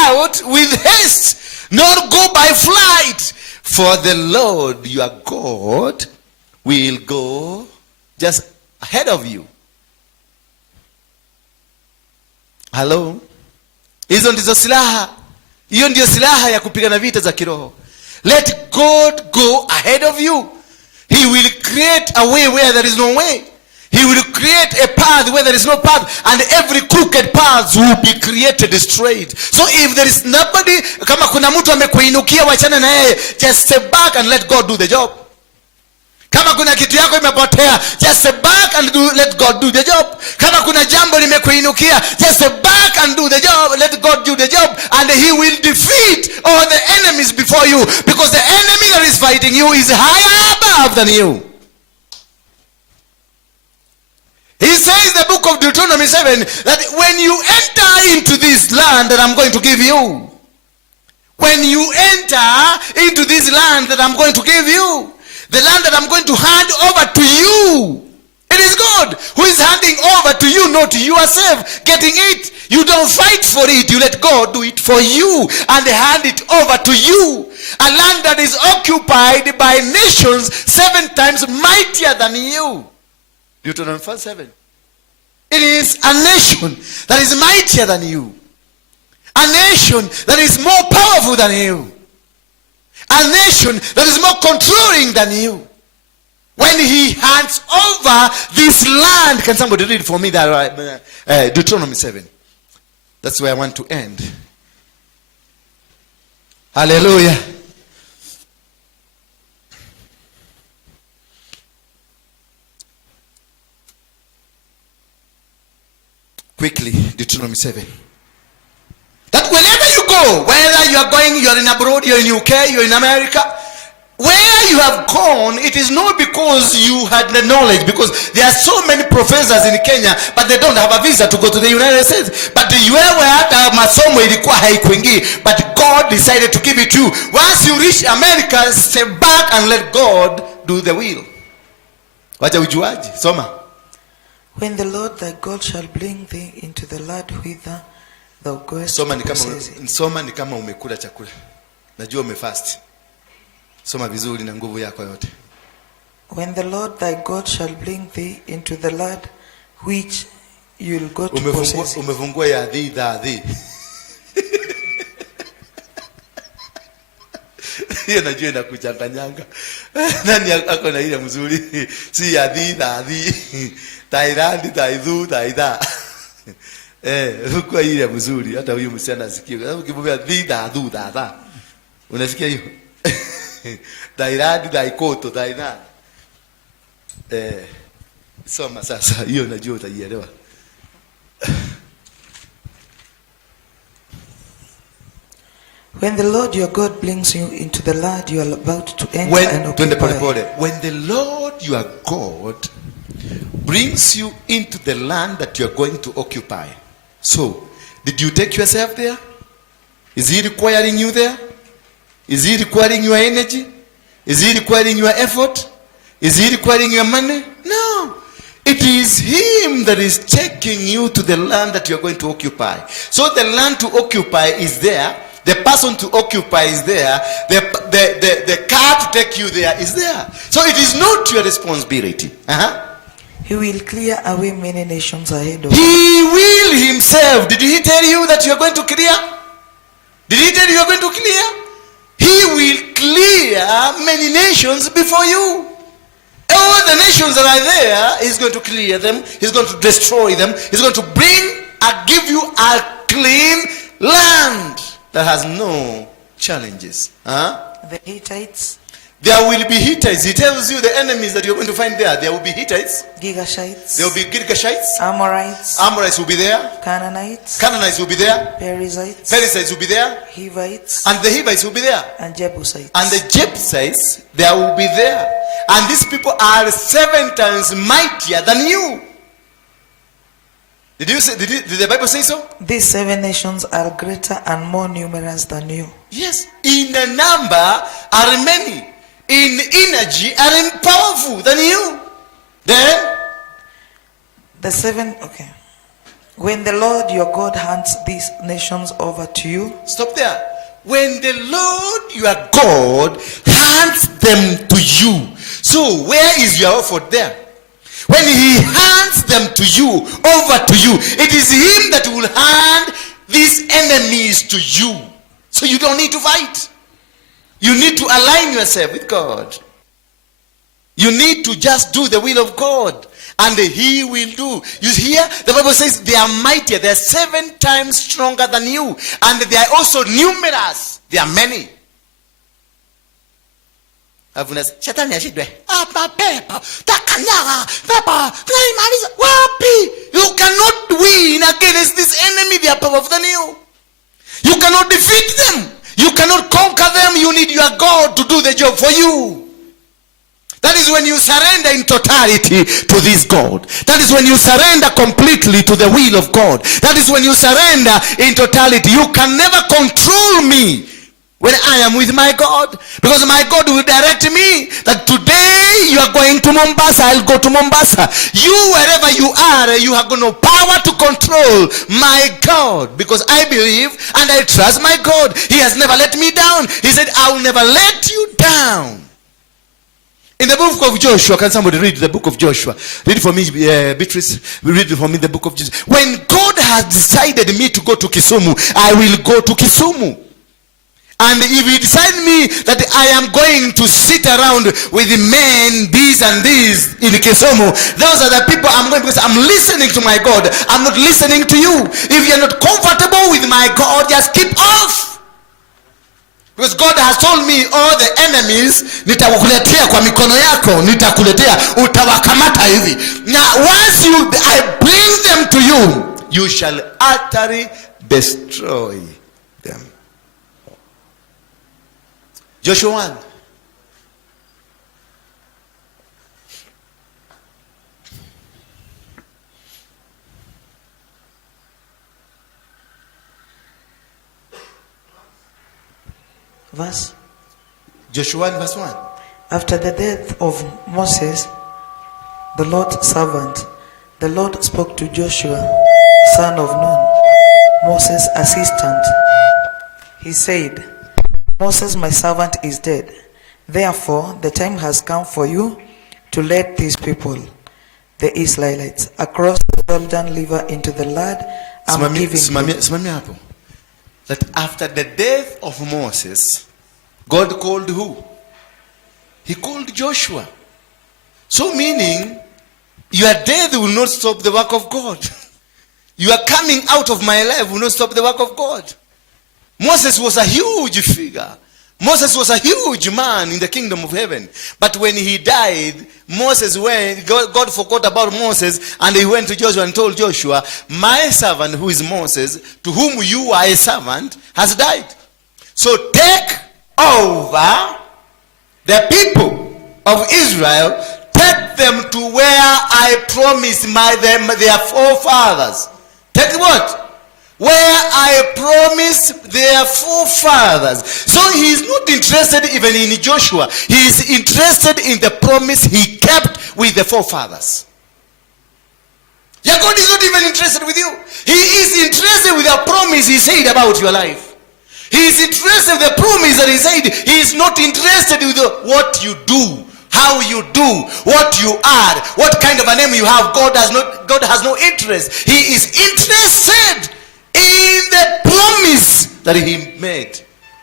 out with haste, nor go by flight, for the Lord your God will go just ahead of you. Hello? Hizo ndizo silaha. Hiyo ndio silaha ya kupigana vita za kiroho. Let God go ahead of you. He will create a way where there is no way. He will create a path where there is no path, and every crooked path will be created straight. So if there is nobody, kama kuna mtu amekuinukia, wachana na yeye. Just step back and let God do the job. Kama kuna kitu yako imepotea, just step back and let God do the job. Kama kuna jambo limekuinukia, just step back and do the job. Let God do the job, and he will defeat all the enemies before you, because the enemy that is fighting you is higher above than you. He says in the book of Deuteronomy 7 that when you enter into this land that I'm going to give you, when you enter into this land that I'm going to give you, the land that I'm going to hand over to you, it is God who is handing over to you, not yourself getting it. You don't fight for it. You let God do it for you and hand it over to you. A land that is occupied by nations 7 times mightier than you. Deuteronomy 4:7. It is a nation that is mightier than you. A nation that is more powerful than you. A nation that is more controlling than you. When he hands over this land, can somebody read for me that Deuteronomy 7? That's where I want to end. Hallelujah. Quickly, Deuteronomy 7. That wherever you go, whether you are going, you are in abroad, you are in UK, you are in America, where you have gone, it is not because you had the knowledge, because there are so many professors in Kenya, but they don't have a visa to go to the United States. But masomo ilikuwa haikuingi, but God decided to give it to you. Once you reach America, step back and let God do the will. Wacha ujuaji, soma. When the Lord thy God shall bring thee into the land whither thou goest Soma to possess it. Soma ni kama umekula chakula. Najua umefast. Soma vizuri na nguvu yako yote. When the Lord thy God shall bring thee into the land which you will go to possess it. Umefungua ya dhii. Hiyo najua inakuchanganyanga. Nani ako na ile mzuri? Si ya dhii. Tairandi, taidhu, taidha. Huko ile mzuri. Hata huyu msichana asikie. Sababu ukimwambia dhii, dha. Unasikia hiyo? Tairandi, taikoto, taina. Soma sasa. Hiyo najua utaielewa. When the Lord your God brings you into the land you are about to enter and occupy. When the Lord your God brings you into the land that you are going to occupy. So, did you take yourself there? Is he requiring you there? Is he requiring your energy? Is he requiring your effort? Is he requiring your money? No. It is him that is taking you to the land that you are going to occupy. So the land to occupy is there. The person to occupy is there. The car to take you there is there. So it is not your responsibility. He will clear away many nations ahead of you. He will himself. Did he tell you that you are going to clear? Did he tell you you are going to clear? He will clear many nations before you. All the nations that are there, he's going to clear them. He's going to destroy them. He's going to bring and give you a clean land that has no challenges. The Hittites. There will be Hittites. He tells you the enemies that you're going to find there. There will be Hittites. Girgashites. There will be Girgashites. Amorites. Amorites will be there. Canaanites. Canaanites will be there. Perizzites. Perizzites will be there. Hivites. And the Hivites will be there. And Jebusites. And the Jebusites, they will be there. And these people are 7 times mightier than you. Did the Bible say so? These 7 nations are greater and more numerous than you. Yes. In the number are many. In energy are powerful than you. Then the 7, okay. When the Lord your God hands these nations over to you. Stop there. When the Lord your God hands them to you. So where is your effort there? When he hands them to you, over to you, it is him that will hand these enemies to you. So you don't need to fight. You need to align yourself with God. You need to just do the will of God. And he will do. You hear? The Bible says they are mightier. They are 7 times stronger than you. And they are also numerous. They are many. Avuna shetani ashidwe. Mapepo, takanyaga, pepo, tunaimaliza. Wapi? You cannot win against this enemy. They are powerful than you. You cannot defeat them. You cannot conquer them. You need your God to do the job for you. That is when you surrender in totality to this God. That is when you surrender completely to the will of God. That is when you surrender in totality. You can never control me when I am with my God, because my God will direct me that today you are going to Mombasa, I'll go to Mombasa. You, wherever you are, you have got no power to control my God, because I believe and I trust my God. He has never let me down. He said, I will never let you down. In the book of Joshua, can somebody read the book of Joshua? Read for me, Beatrice. Read for me the book of Joshua. When God has decided me to go to Kisumu, I will go to Kisumu. And if he decides me that I am going to sit around with the men, these and these in Kisumu, those are the people I'm going, because I'm listening to my God. I'm not listening to you. If you're not comfortable with my God, just keep off. Because God has told me all the enemies nitakuletea kwa mikono yako, nitakuletea, utawakamata hivi. Now once I bring them to you, you shall utterly destroy them. Joshua 1. Verse? Joshua 1 verse 1. After the death of Moses, the Lord's servant, the Lord spoke to Joshua, son of Nun, Moses' assistant. He said, Moses, my servant, is dead. Therefore, the time has come for you to lead these people, the Israelites, across the Jordan River into the land I'm giving you. That after the death of Moses, God called who? He called Joshua. So meaning, your death will not stop the work of God. Your coming out of my life will not stop the work of God. Moses was a huge figure. Moses was a huge man in the kingdom of heaven. But when he died, God forgot about Moses, and he went to Joshua and told Joshua, my servant who is Moses, to whom you are a servant, has died. So take over the people of Israel, take them to where I promised their forefathers. Take what? Where I promised their forefathers. So he is not interested even in Joshua. He is interested in the promise he kept with the forefathers. Your God is not even interested with you. He is interested with the promise he said about your life. He is interested with the promise that he said. He is not interested with what you do, how you do, what you are, what kind of a name you have. God has no interest. He is interested in the promise that he made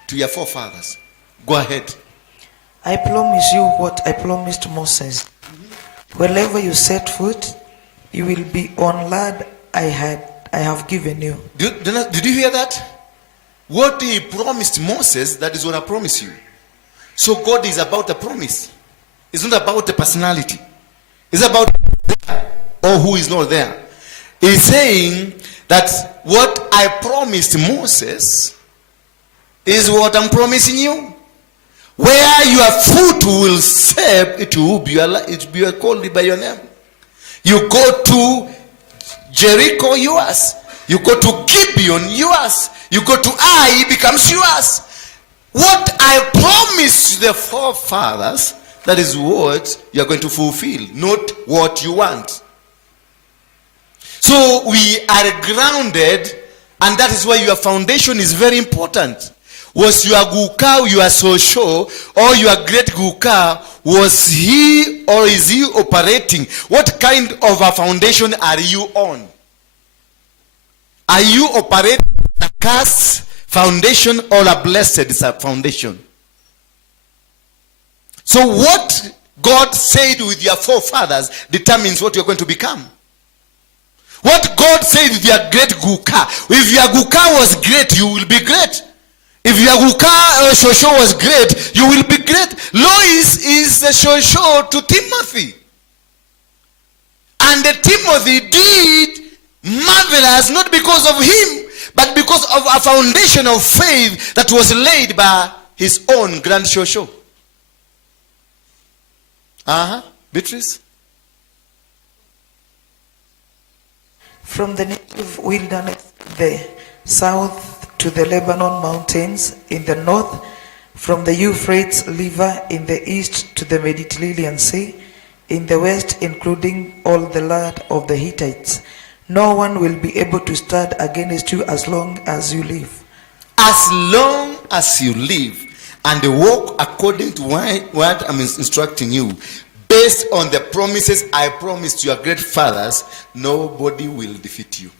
to your forefathers. Go ahead. I promise you what I promised Moses. Wherever you set foot, you will be on land I have given you. Did you hear that? What he promised Moses, that is what I promise you. So God is about a promise. It's not about the personality. It's about or who is not there. He's saying that what I promised Moses is what I'm promising you. Where your foot will step, it will be called by your name. You go to Jericho, yours. You go to Gibeon, yours. You go to Ai, it becomes yours. What I promised the forefathers, that is what you are going to fulfill, not what you want. So we are grounded, and that is why your foundation is very important. Was your guka, your social, or your great guka, was he or is he operating? What kind of a foundation are you on? Are you operating a cursed foundation or a blessed foundation? So what God said with your forefathers determines what you're going to become. What God said with your great guka. If your guka was great, you will be great. If Yaguka Shosho was great, you will be great. Lois is the Shosho to Timothy. And the Timothy did marvelous not because of him, but because of a foundation of faith that was laid by his own grand Shosho. Beatrice? From the native wilderness, the south to the Lebanon mountains in the north, from the Euphrates River in the east to the Mediterranean Sea, in the west, including all the land of the Hittites. No one will be able to stand against you as long as you live. As long as you live and walk according to what I'm instructing you, based on the promises I promised your great fathers, nobody will defeat you.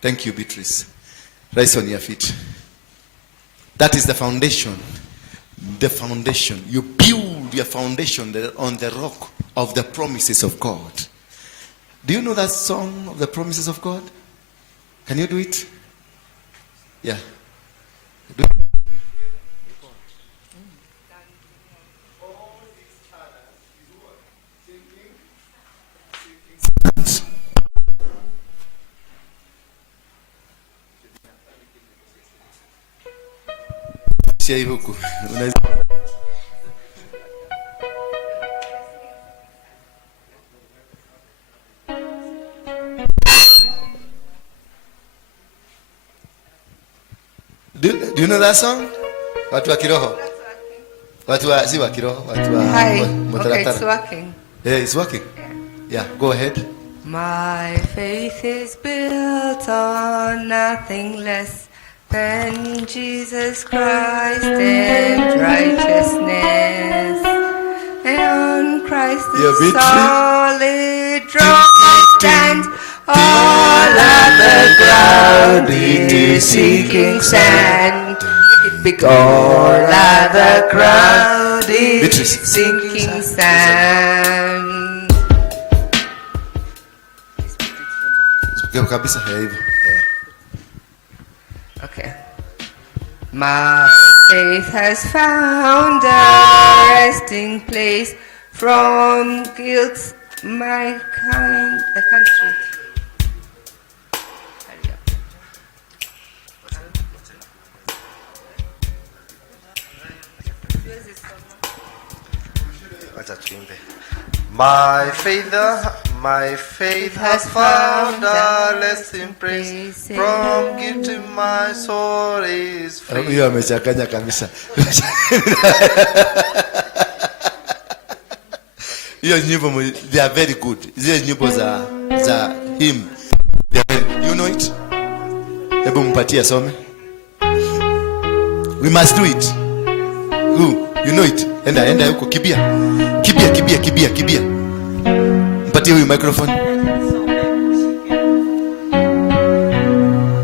Thank you, Beatrice. Rise on your feet. That is the foundation. The foundation. You build your foundation on the rock of the promises of God. Do you know that song of the promises of God? Can you do it? Yeah. Do it. Huku. Do you know that song? Watu wa kiroho. Watu wa si wa kiroho, watu wa okay, it's working. Yeah, it's working. Yeah, go ahead. My faith is built on nothing less than Jesus Christ and righteousness, and on Christ the solid rock I stand. All other ground is sinking sand. All other ground is sinking sand. Okay. My faith has found a resting place from guilt, my kind, the country. My faith has found a resting place from guilt, my soul is free. Hiyo amechanganya kabisa. Hiyo nyimbo they are very good. Zile nyimbo za him. You know it? Hebu mpatie some. We must do it. Who? You know it? Enda huko kibia. Kibia. Mpatie huyu microphone.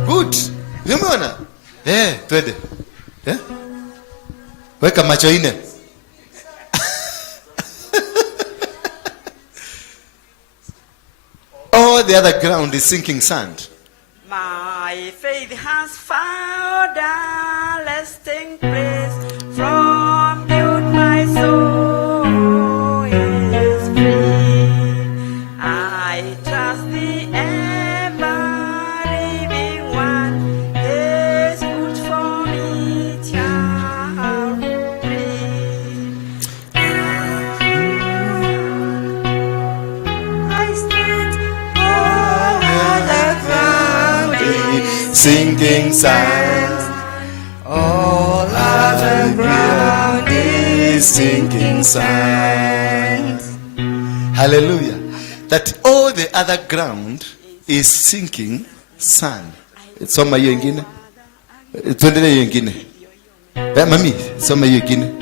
Good. Umeona? Twende. Weka macho ine. All the other ground is sinking sand. My faith has found a resting place from guilt, my soul is free. I trust the ever-living one, is good for me, I stand all other ground is Sinking sand. All other ground is sinking sand. Hallelujah. That all the other ground is sinking sand. Soma hiyo ingine. Tuendelee hiyo ingine. Mami, soma hiyo ingine.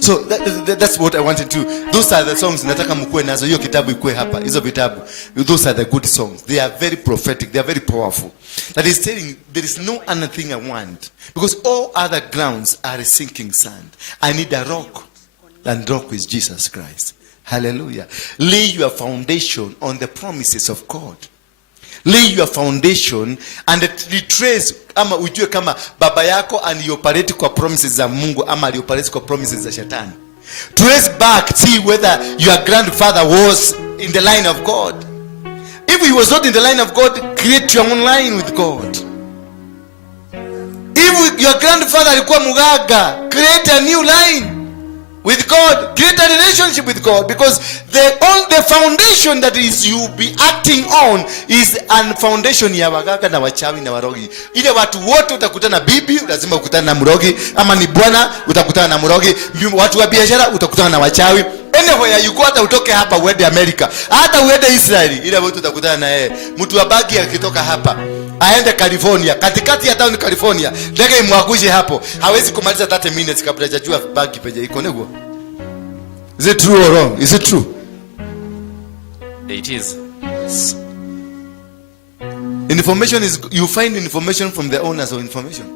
So that's what I wanted to. Those are the songs nataka mkue nazo. Hiyo kitabu ikue hapa. Hizo vitabu. Those are the good songs. They are very prophetic. They are very powerful. That is saying there is no other thing I want. Because all other grounds are sinking sand. I need a rock. And rock is Jesus Christ. Hallelujah. Lay your foundation on the promises of God. Lay your foundation and retrace, ama ujue kama baba yako alioperate kwa promises za Mungu ama alioperate kwa promises za shetani. Trace back, see whether your grandfather was in the line of God. If he was not in the line of God, create your own line with God. If your grandfather alikuwa mugaga, create a new line with God. Create a relationship with God, because the foundation that is you be acting on is a foundation ya wagaga na wachawi na warogi. Ile watu wote utakutana bibi, lazima ukutane na mrogi, ama ni bwana utakutana na mrogi, watu wa biashara utakutana na wachawi. Anywhere you go, hata utoke hapa uende America, hata uende Israeli, ile watu utakutana na yeye. Mtu wa bagi akitoka hapa aende California, katikati ya town California, ndege imwagushe hapo, hawezi kumaliza 30 minutes kabla hajajua bagi peje iko nego. Is it true or wrong? Is it true? It is. Information is, you find information from the owners of information.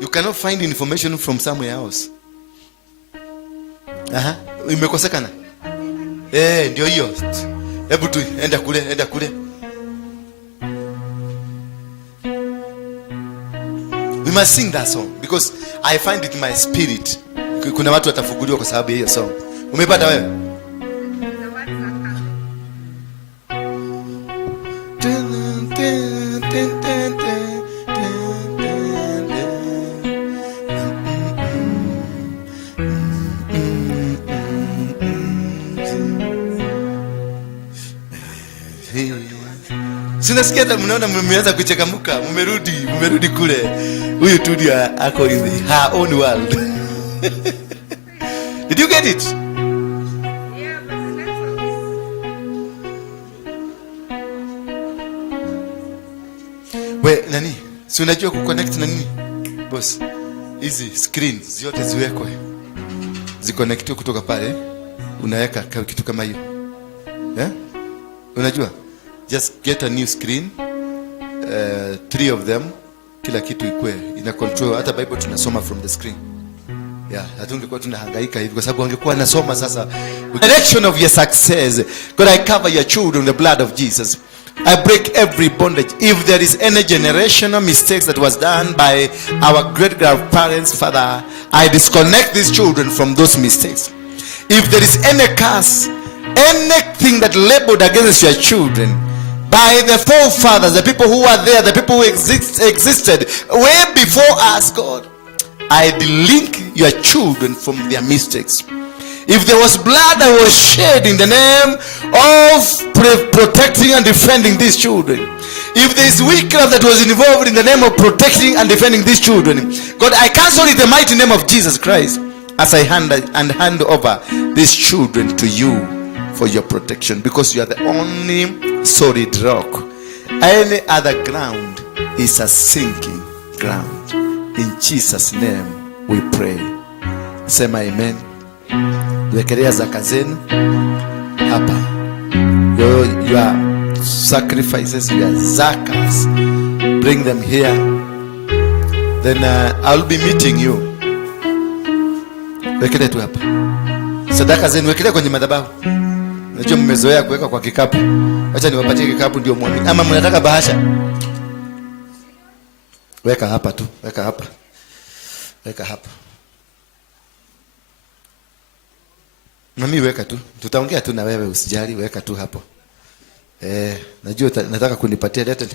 You cannot find information from somewhere else. Imekosekana. Ndio hiyo. Hebu tu enda kule. We must sing that song because I find it in my spirit. Kuna watu watafunguliwa kwa sababu ya hiyo song. Umepata wewe? Sinasikia hata mnaona mmeanza kuchekamuka, mmerudi kule. Huyu tu ndio ako in her own world. Did you get it? Yeah, but the network is... We, nani? Si unajua kuconnect na nini? Boss, hizi screen zote ziwekwe. Ziconnectiwe kutoka pale. Unaweka kitu kama hiyo. Yeah? Unajua? Just get a new screen. 3 of them. Kila kitu ikue ina control. Hata Bible tunasoma from the screen. Yeah, hatungekuwa tunahangaika hivi kwa sababu angekuwa nasoma sasa. Direction of your success. God, I cover your children in the blood of Jesus. I break every bondage. If there is any generational mistakes that was done by our great grandparents, Father, I disconnect these children from those mistakes. If there is any curse, anything that labeled against your children by the forefathers, the people who are there, the people who existed way before us, God, I delink your children from their mistakes. If there was blood that was shed in the name of protecting and defending these children, if there is witchcraft that was involved in the name of protecting and defending these children, God, I cancel it in the mighty name of Jesus Christ as I hand over these children to you for your protection, because you are the only solid rock. Any other ground is a sinking ground. In Jesus' name we pray. Sema amen. Wekelea zaka zenu hapa. Your sacrifices, your zakas, bring them here. Then I'll be meeting you. Wekelea tu hapa. Sadaka zenu wekelea kwenye madhabahu. Unajua mmezoea kuweka kwa kikapu. Acha niwapatie kikapu ndio muamini. Ama mnataka bahasha? Weka hapa tu, weka hapa. Weka hapa. Mami weka tu. Tutaongea tu na wewe, usijali, weka tu hapo. Najua nataka kunipatia leta.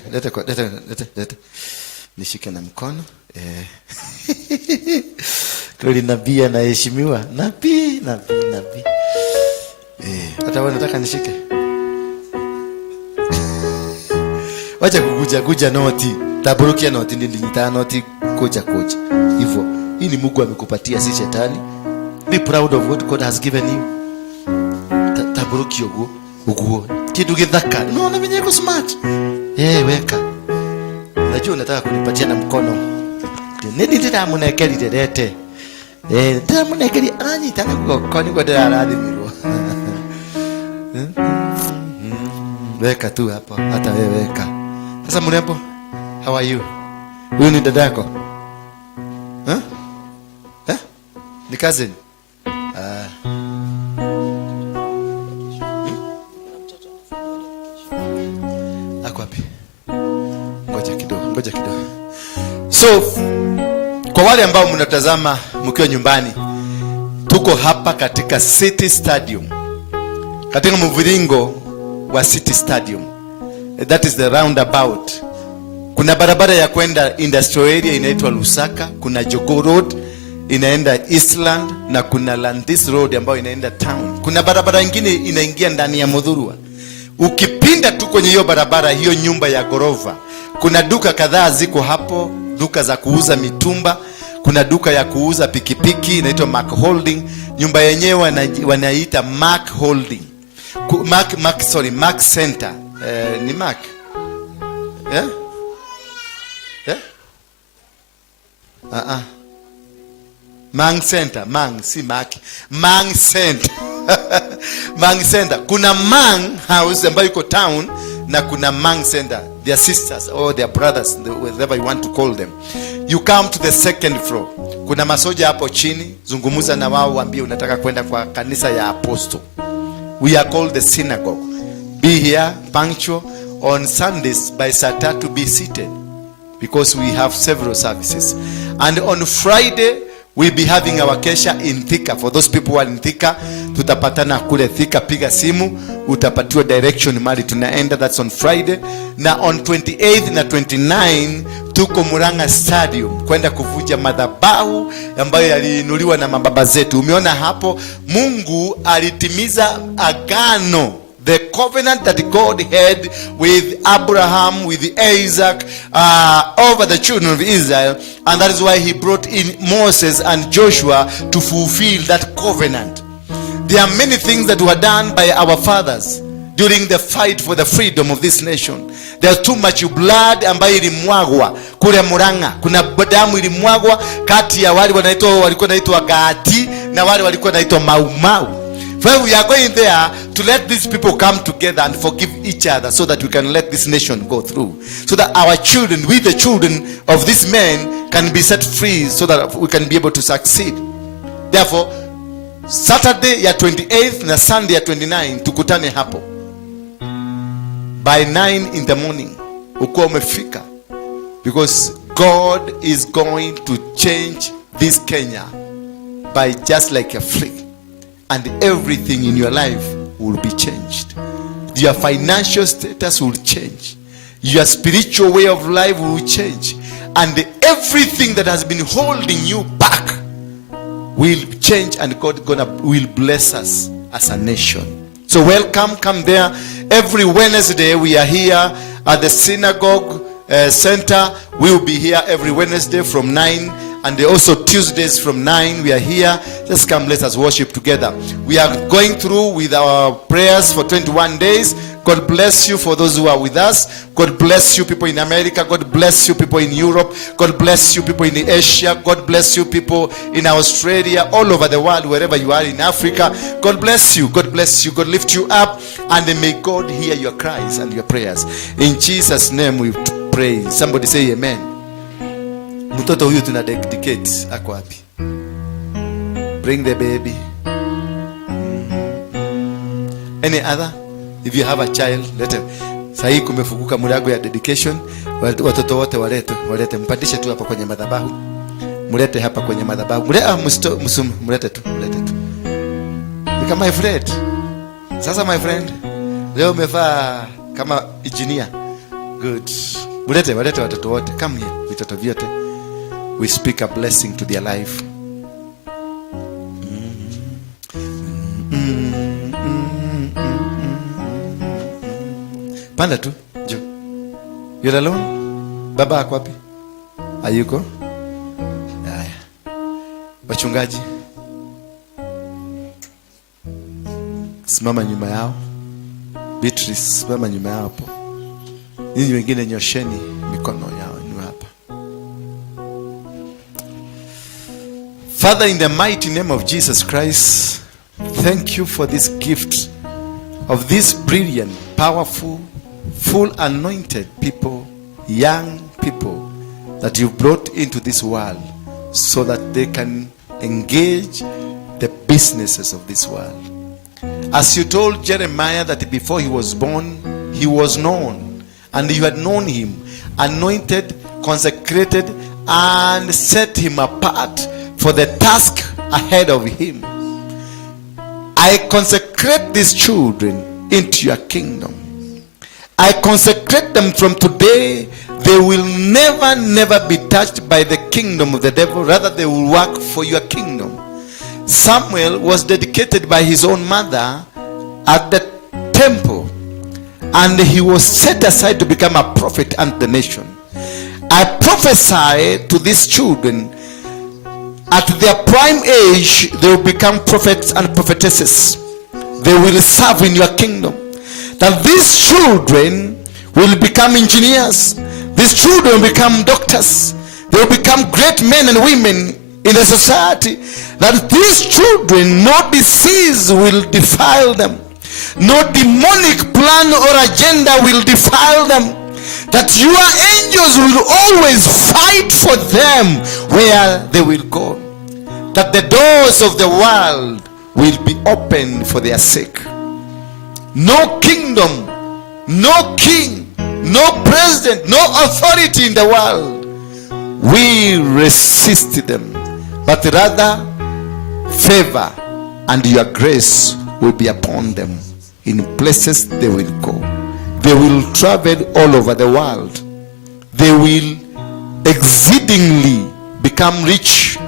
Nishike na mkono. Kweli nabii anaheshimiwa. Nabii. Hata wewe nataka nishike. Wacha kukuja noti. Taburukia noti nita noti koja. Hivyo. Hii ni Mungu amekupatia, si shetani. Be proud of what God has given you. Taburuki uguo. Kitu githaka. Unaona venye uko smart. Weka. Unajua unataka kunipatia na mkono. Nini ndiramunekeri derete. Ndiramunekeri anyita na gukoni kwa ndiraradhi mirwo. Weka tu hapo, hata wewe weka. Sasa mrembo, how are you? Huyu ni dada yako? Ni cousin? Ako wapi? ngoja kidogo. So kwa wale ambao mnatazama mkiwa nyumbani, tuko hapa katika City Stadium, katika mviringo wa City Stadium. That is the roundabout. Kuna barabara ya kwenda industrial area inaitwa Lusaka, kuna Jogoo Road inaenda Eastland, na kuna Landis Road ambayo inaenda town. Kuna barabara nyingine inaingia ndani ya Muthurwa. Ukipinda tu kwenye hiyo barabara, hiyo nyumba ya gorofa, kuna duka kadhaa ziko hapo, duka za kuuza mitumba, kuna duka ya kuuza pikipiki inaitwa Mark Holding. Nyumba yenyewe wanaita Mark Holding. Mark Center. Ni Mark. Yeah? Yeah? Mang Center, Mang, si Mark. Mang Center. Mang Center. Kuna Mang House ambayo iko town, na kuna Mang Center. Their sisters or their brothers, whatever you want to call them. You come to the second floor. Kuna masoja hapo chini, zungumuza na wao, waambie unataka kwenda kwa kanisa ya Apostle. We are called the Synagogue. Be here punctual on Sundays by saa 3 be seated, because we have several services. And on Friday we'll be having our kesha in Thika. For those people who are in Thika, tutapatana kule Thika, piga simu utapatiwa direction mali tunaenda. That's on Friday. Na on 28th na 29 tuko Muranga Stadium kwenda kuvuja madhabahu ambayo yaliinuliwa na mababa zetu. Umeona hapo, Mungu alitimiza agano, the covenant that God had with Abraham, with Isaac, over the children of Israel, and that is why he brought in Moses and Joshua to fulfill that covenant. There are many things that were done by our fathers during the fight for the freedom of this nation. There's too much blood ambayo ilimwagwa kule Muranga. Kuna damu ilimwagwa kati ya wale walikuwa naitwa Gati na wale walikuwa naitwa Mau Mau. Well, we are going there to let these people come together and forgive each other, so that we can let this nation go through, so that our children, we the children of these men, can be set free, so that we can be able to succeed. Therefore, Saturday ya 28th na Sunday ya 29 tukutane hapo by 9 in the morning. Ukuwa umefika, because God is going to change this Kenya by just like a flick. And everything in your life will be changed. Your financial status will change. Your spiritual way of life will change. And everything that has been holding you back will change, and God will bless us as a nation. So welcome, come there. Every Wednesday we are here at the Synagogue Center. We will be here every Wednesday from 9. And also Tuesdays from 9 we are here. Just come, let us worship together. We are going through with our prayers for 21 days. God bless you for those who are with us. God bless you people in America. God bless you people in Europe. God bless you people in Asia. God bless you people in Australia, all over the world, wherever you are in Africa. God bless you. God bless you. God lift you up, and may God hear your cries and your prayers. In Jesus' name we pray. Somebody say amen. Mtoto huyu tuna dedicate ako wapi? Bring the baby. Any other? If you have a child, let him. Sahi kumefunguka mlango ya dedication. Watoto wote walete. Mpandishe tu hapa kwenye madhabahu. Mulete hapa kwenye madhabahu. Mulete tu. Kama my friend. Sasa my friend, leo umevaa kama engineer. Good. Mulete watoto wote. Come here. Vitoto vyote. We speak a blessing to their life. Panda tu, jo. You're alone? Baba ako wapi? Hayuko? Haya. Wachungaji, simama nyuma yao. Beatrice, simama nyuma yao hapo. Ninyi wengine nyosheni mikono yao ni hapa. Father, in the mighty name of Jesus Christ, thank you for this gift of these brilliant, powerful, full anointed people, young people that you've brought into this world, so that they can engage the businesses of this world. As you told Jeremiah that before he was born, he was known, and you had known him, anointed, consecrated, and set him apart for the task ahead of him. I consecrate these children into your kingdom. I consecrate them from today. They will never be touched by the kingdom of the devil. Rather, they will work for your kingdom. Samuel was dedicated by his own mother at the temple, and he was set aside to become a prophet unto the nation. I prophesy to these children, at their prime age, they will become prophets and prophetesses. They will serve in your kingdom. That these children will become engineers. These children will become doctors. They will become great men and women in the society. That these children, no disease will defile them. No demonic plan or agenda will defile them. That your angels will always fight for them where they will go. That the doors of the world will be opened for their sake. No kingdom, no king, no president, no authority in the world will resist them, but rather favor and your grace will be upon them in places they will go. They will travel all over the world. They will exceedingly become rich.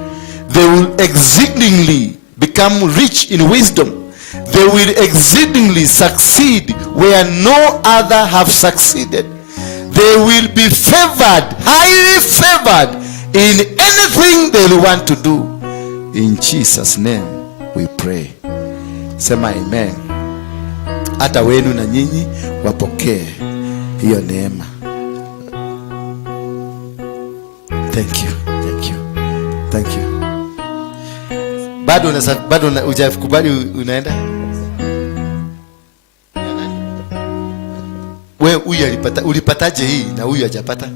They will exceedingly become rich in wisdom. They will exceedingly succeed where no other have succeeded. They will be favored, highly favored in anything they want to do. In Jesus' name we pray. Sema amen. Hata wenu na nyinyi wapokee hiyo neema. Thank you. Thank you. Thank you. Bado hujakubali unaenda? Wewe huyu ulipataje hii na huyu hajapata?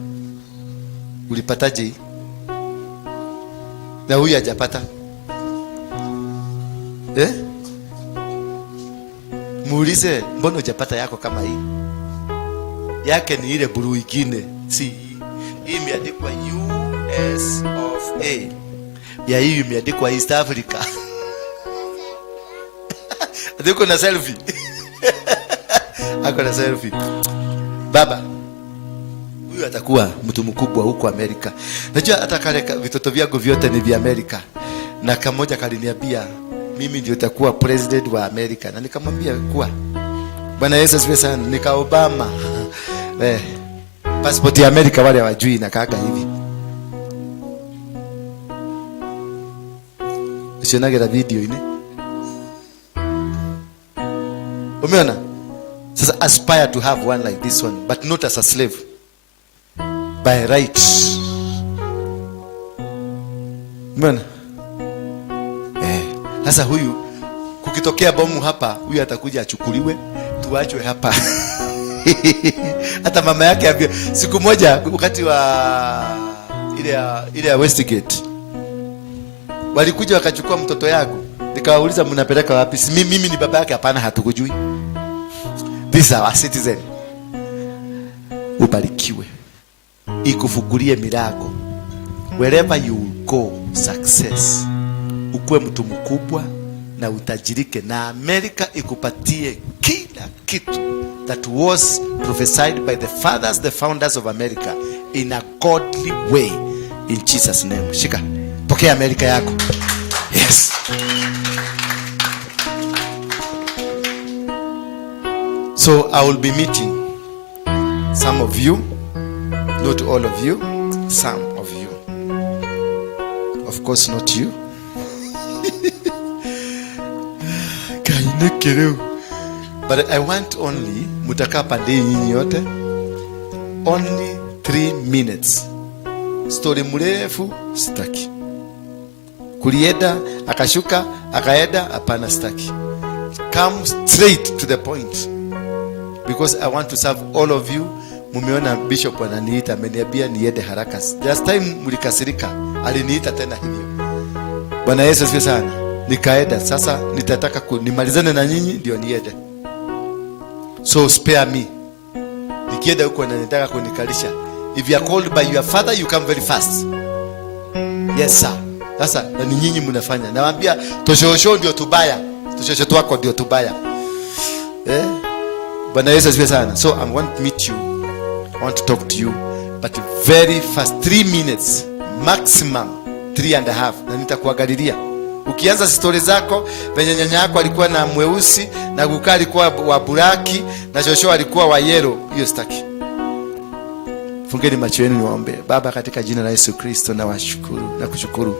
Ulipataje hii? Na huyu hajapata? Muulize, mbona hujapata yako kama hii? Yake ni ile blue ingine. Si hii imeandikwa US of A. Ya hii imeandikwa East Africa. Adiko na selfie. Ako na selfie. Baba, huyu atakuwa mtu mkubwa huko Amerika. Najua hata kale vitoto vyangu vyote ni vya Amerika. Na kamoja kaliniambia mimi ndio nitakuwa president wa Amerika. Na nikamwambia kuwa Bwana Yesu asifiwe sana. Nika Obama. Passport ya Amerika wale hawajui na kaka hivi. Usionage la video ini. Umeona? Sasa aspire to have one like this one, but not as a slave. By right. Umeona? Sasa huyu kukitokea bomu hapa, huyu atakuja achukuliwe, tuachwe hapa. Hata mama yake ambia siku moja wakati wa ile ya Westgate walikuja wakachukua mtoto yangu, nikawauliza mnapeleka wapi? Mimi ni baba yake. Hapana, hatukujui. These are our citizen. Ubarikiwe, ikufungulie milango wherever you go. Success, ukuwe mtu mkubwa na utajirike, na Amerika ikupatie kila kitu that was prophesied by the fathers, the founders of America, in a godly way, in Jesus name. Shika, pokea Amerika yako. Yes. So I will be meeting some of you, not all of you, some of you. Of course not you. But I want only mutaka pande nyinyi yote only 3 minutes. Story mrefu sitaki. Kulienda akashuka akaenda, hapana sitaki. Come straight to the point, because I want to serve all of you. Mumeona bishop ananiita, ameniambia niende haraka. Last time mlikasirika, aliniita tena hivyo. Bwana Yesu asifiwe sana. Nikaenda. Sasa nitataka nimalizane na nyinyi ndio niende. So spare me. ukienda huko na nitaka kunikalisha. If you are called by your father, you come very fast. Yes sir. Sasa na ni nyinyi mnafanya. Nawaambia toshosho ndio tubaya. Toshosho twako ndio tubaya. Bwana Yesu asifiwe sana. So I want to meet you. I want to talk to you. But very fast, 3 minutes. Maximum 3.5. Na nitakuangalilia. Ukianza story zako, venye nyanya yako alikuwa na mweusi, na kukaa alikuwa wa buraki, na shosho alikuwa wa yellow, hiyo sitaki. Fungeni macho yenu niwaombe. Baba, katika jina la Yesu Kristo na kushukuru.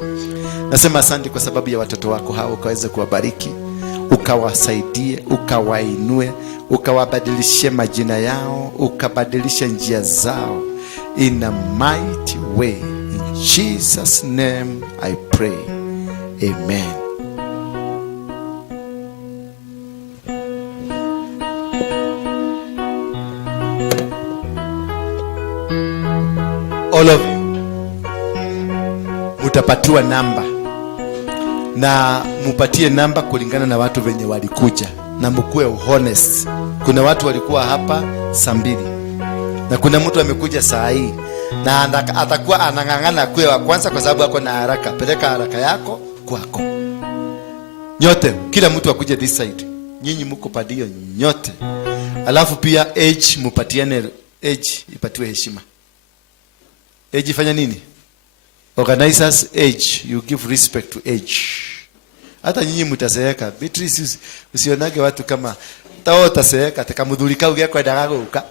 Nasema asante kwa sababu ya watoto wako hao, ukaweze kuwabariki, ukawasaidie, ukawainue, ukawabadilishie majina yao, ukabadilisha njia zao. In a mighty way. In Jesus' name I pray. Amen. All of you mutapatiwa namba, na mupatie namba kulingana na watu venye walikuja, na mkuwe honest. Kuna watu walikuwa hapa saa 2 na kuna mtu amekuja saa hii, na atakuwa anang'ang'ana kuwe wa kwanza kwa sababu ako na haraka. Peleka haraka yako kwako. Nyote, kila mtu akuje this side. Nyinyi mko padio nyote. Alafu pia age mupatiane, age ipatiwe heshima. Age fanya nini? Organizers age, you give respect to age. Hata nyinyi mtaseeka. Beatrice usionage watu kama tao taseeka, takamudhulika ugeko ndaga guka.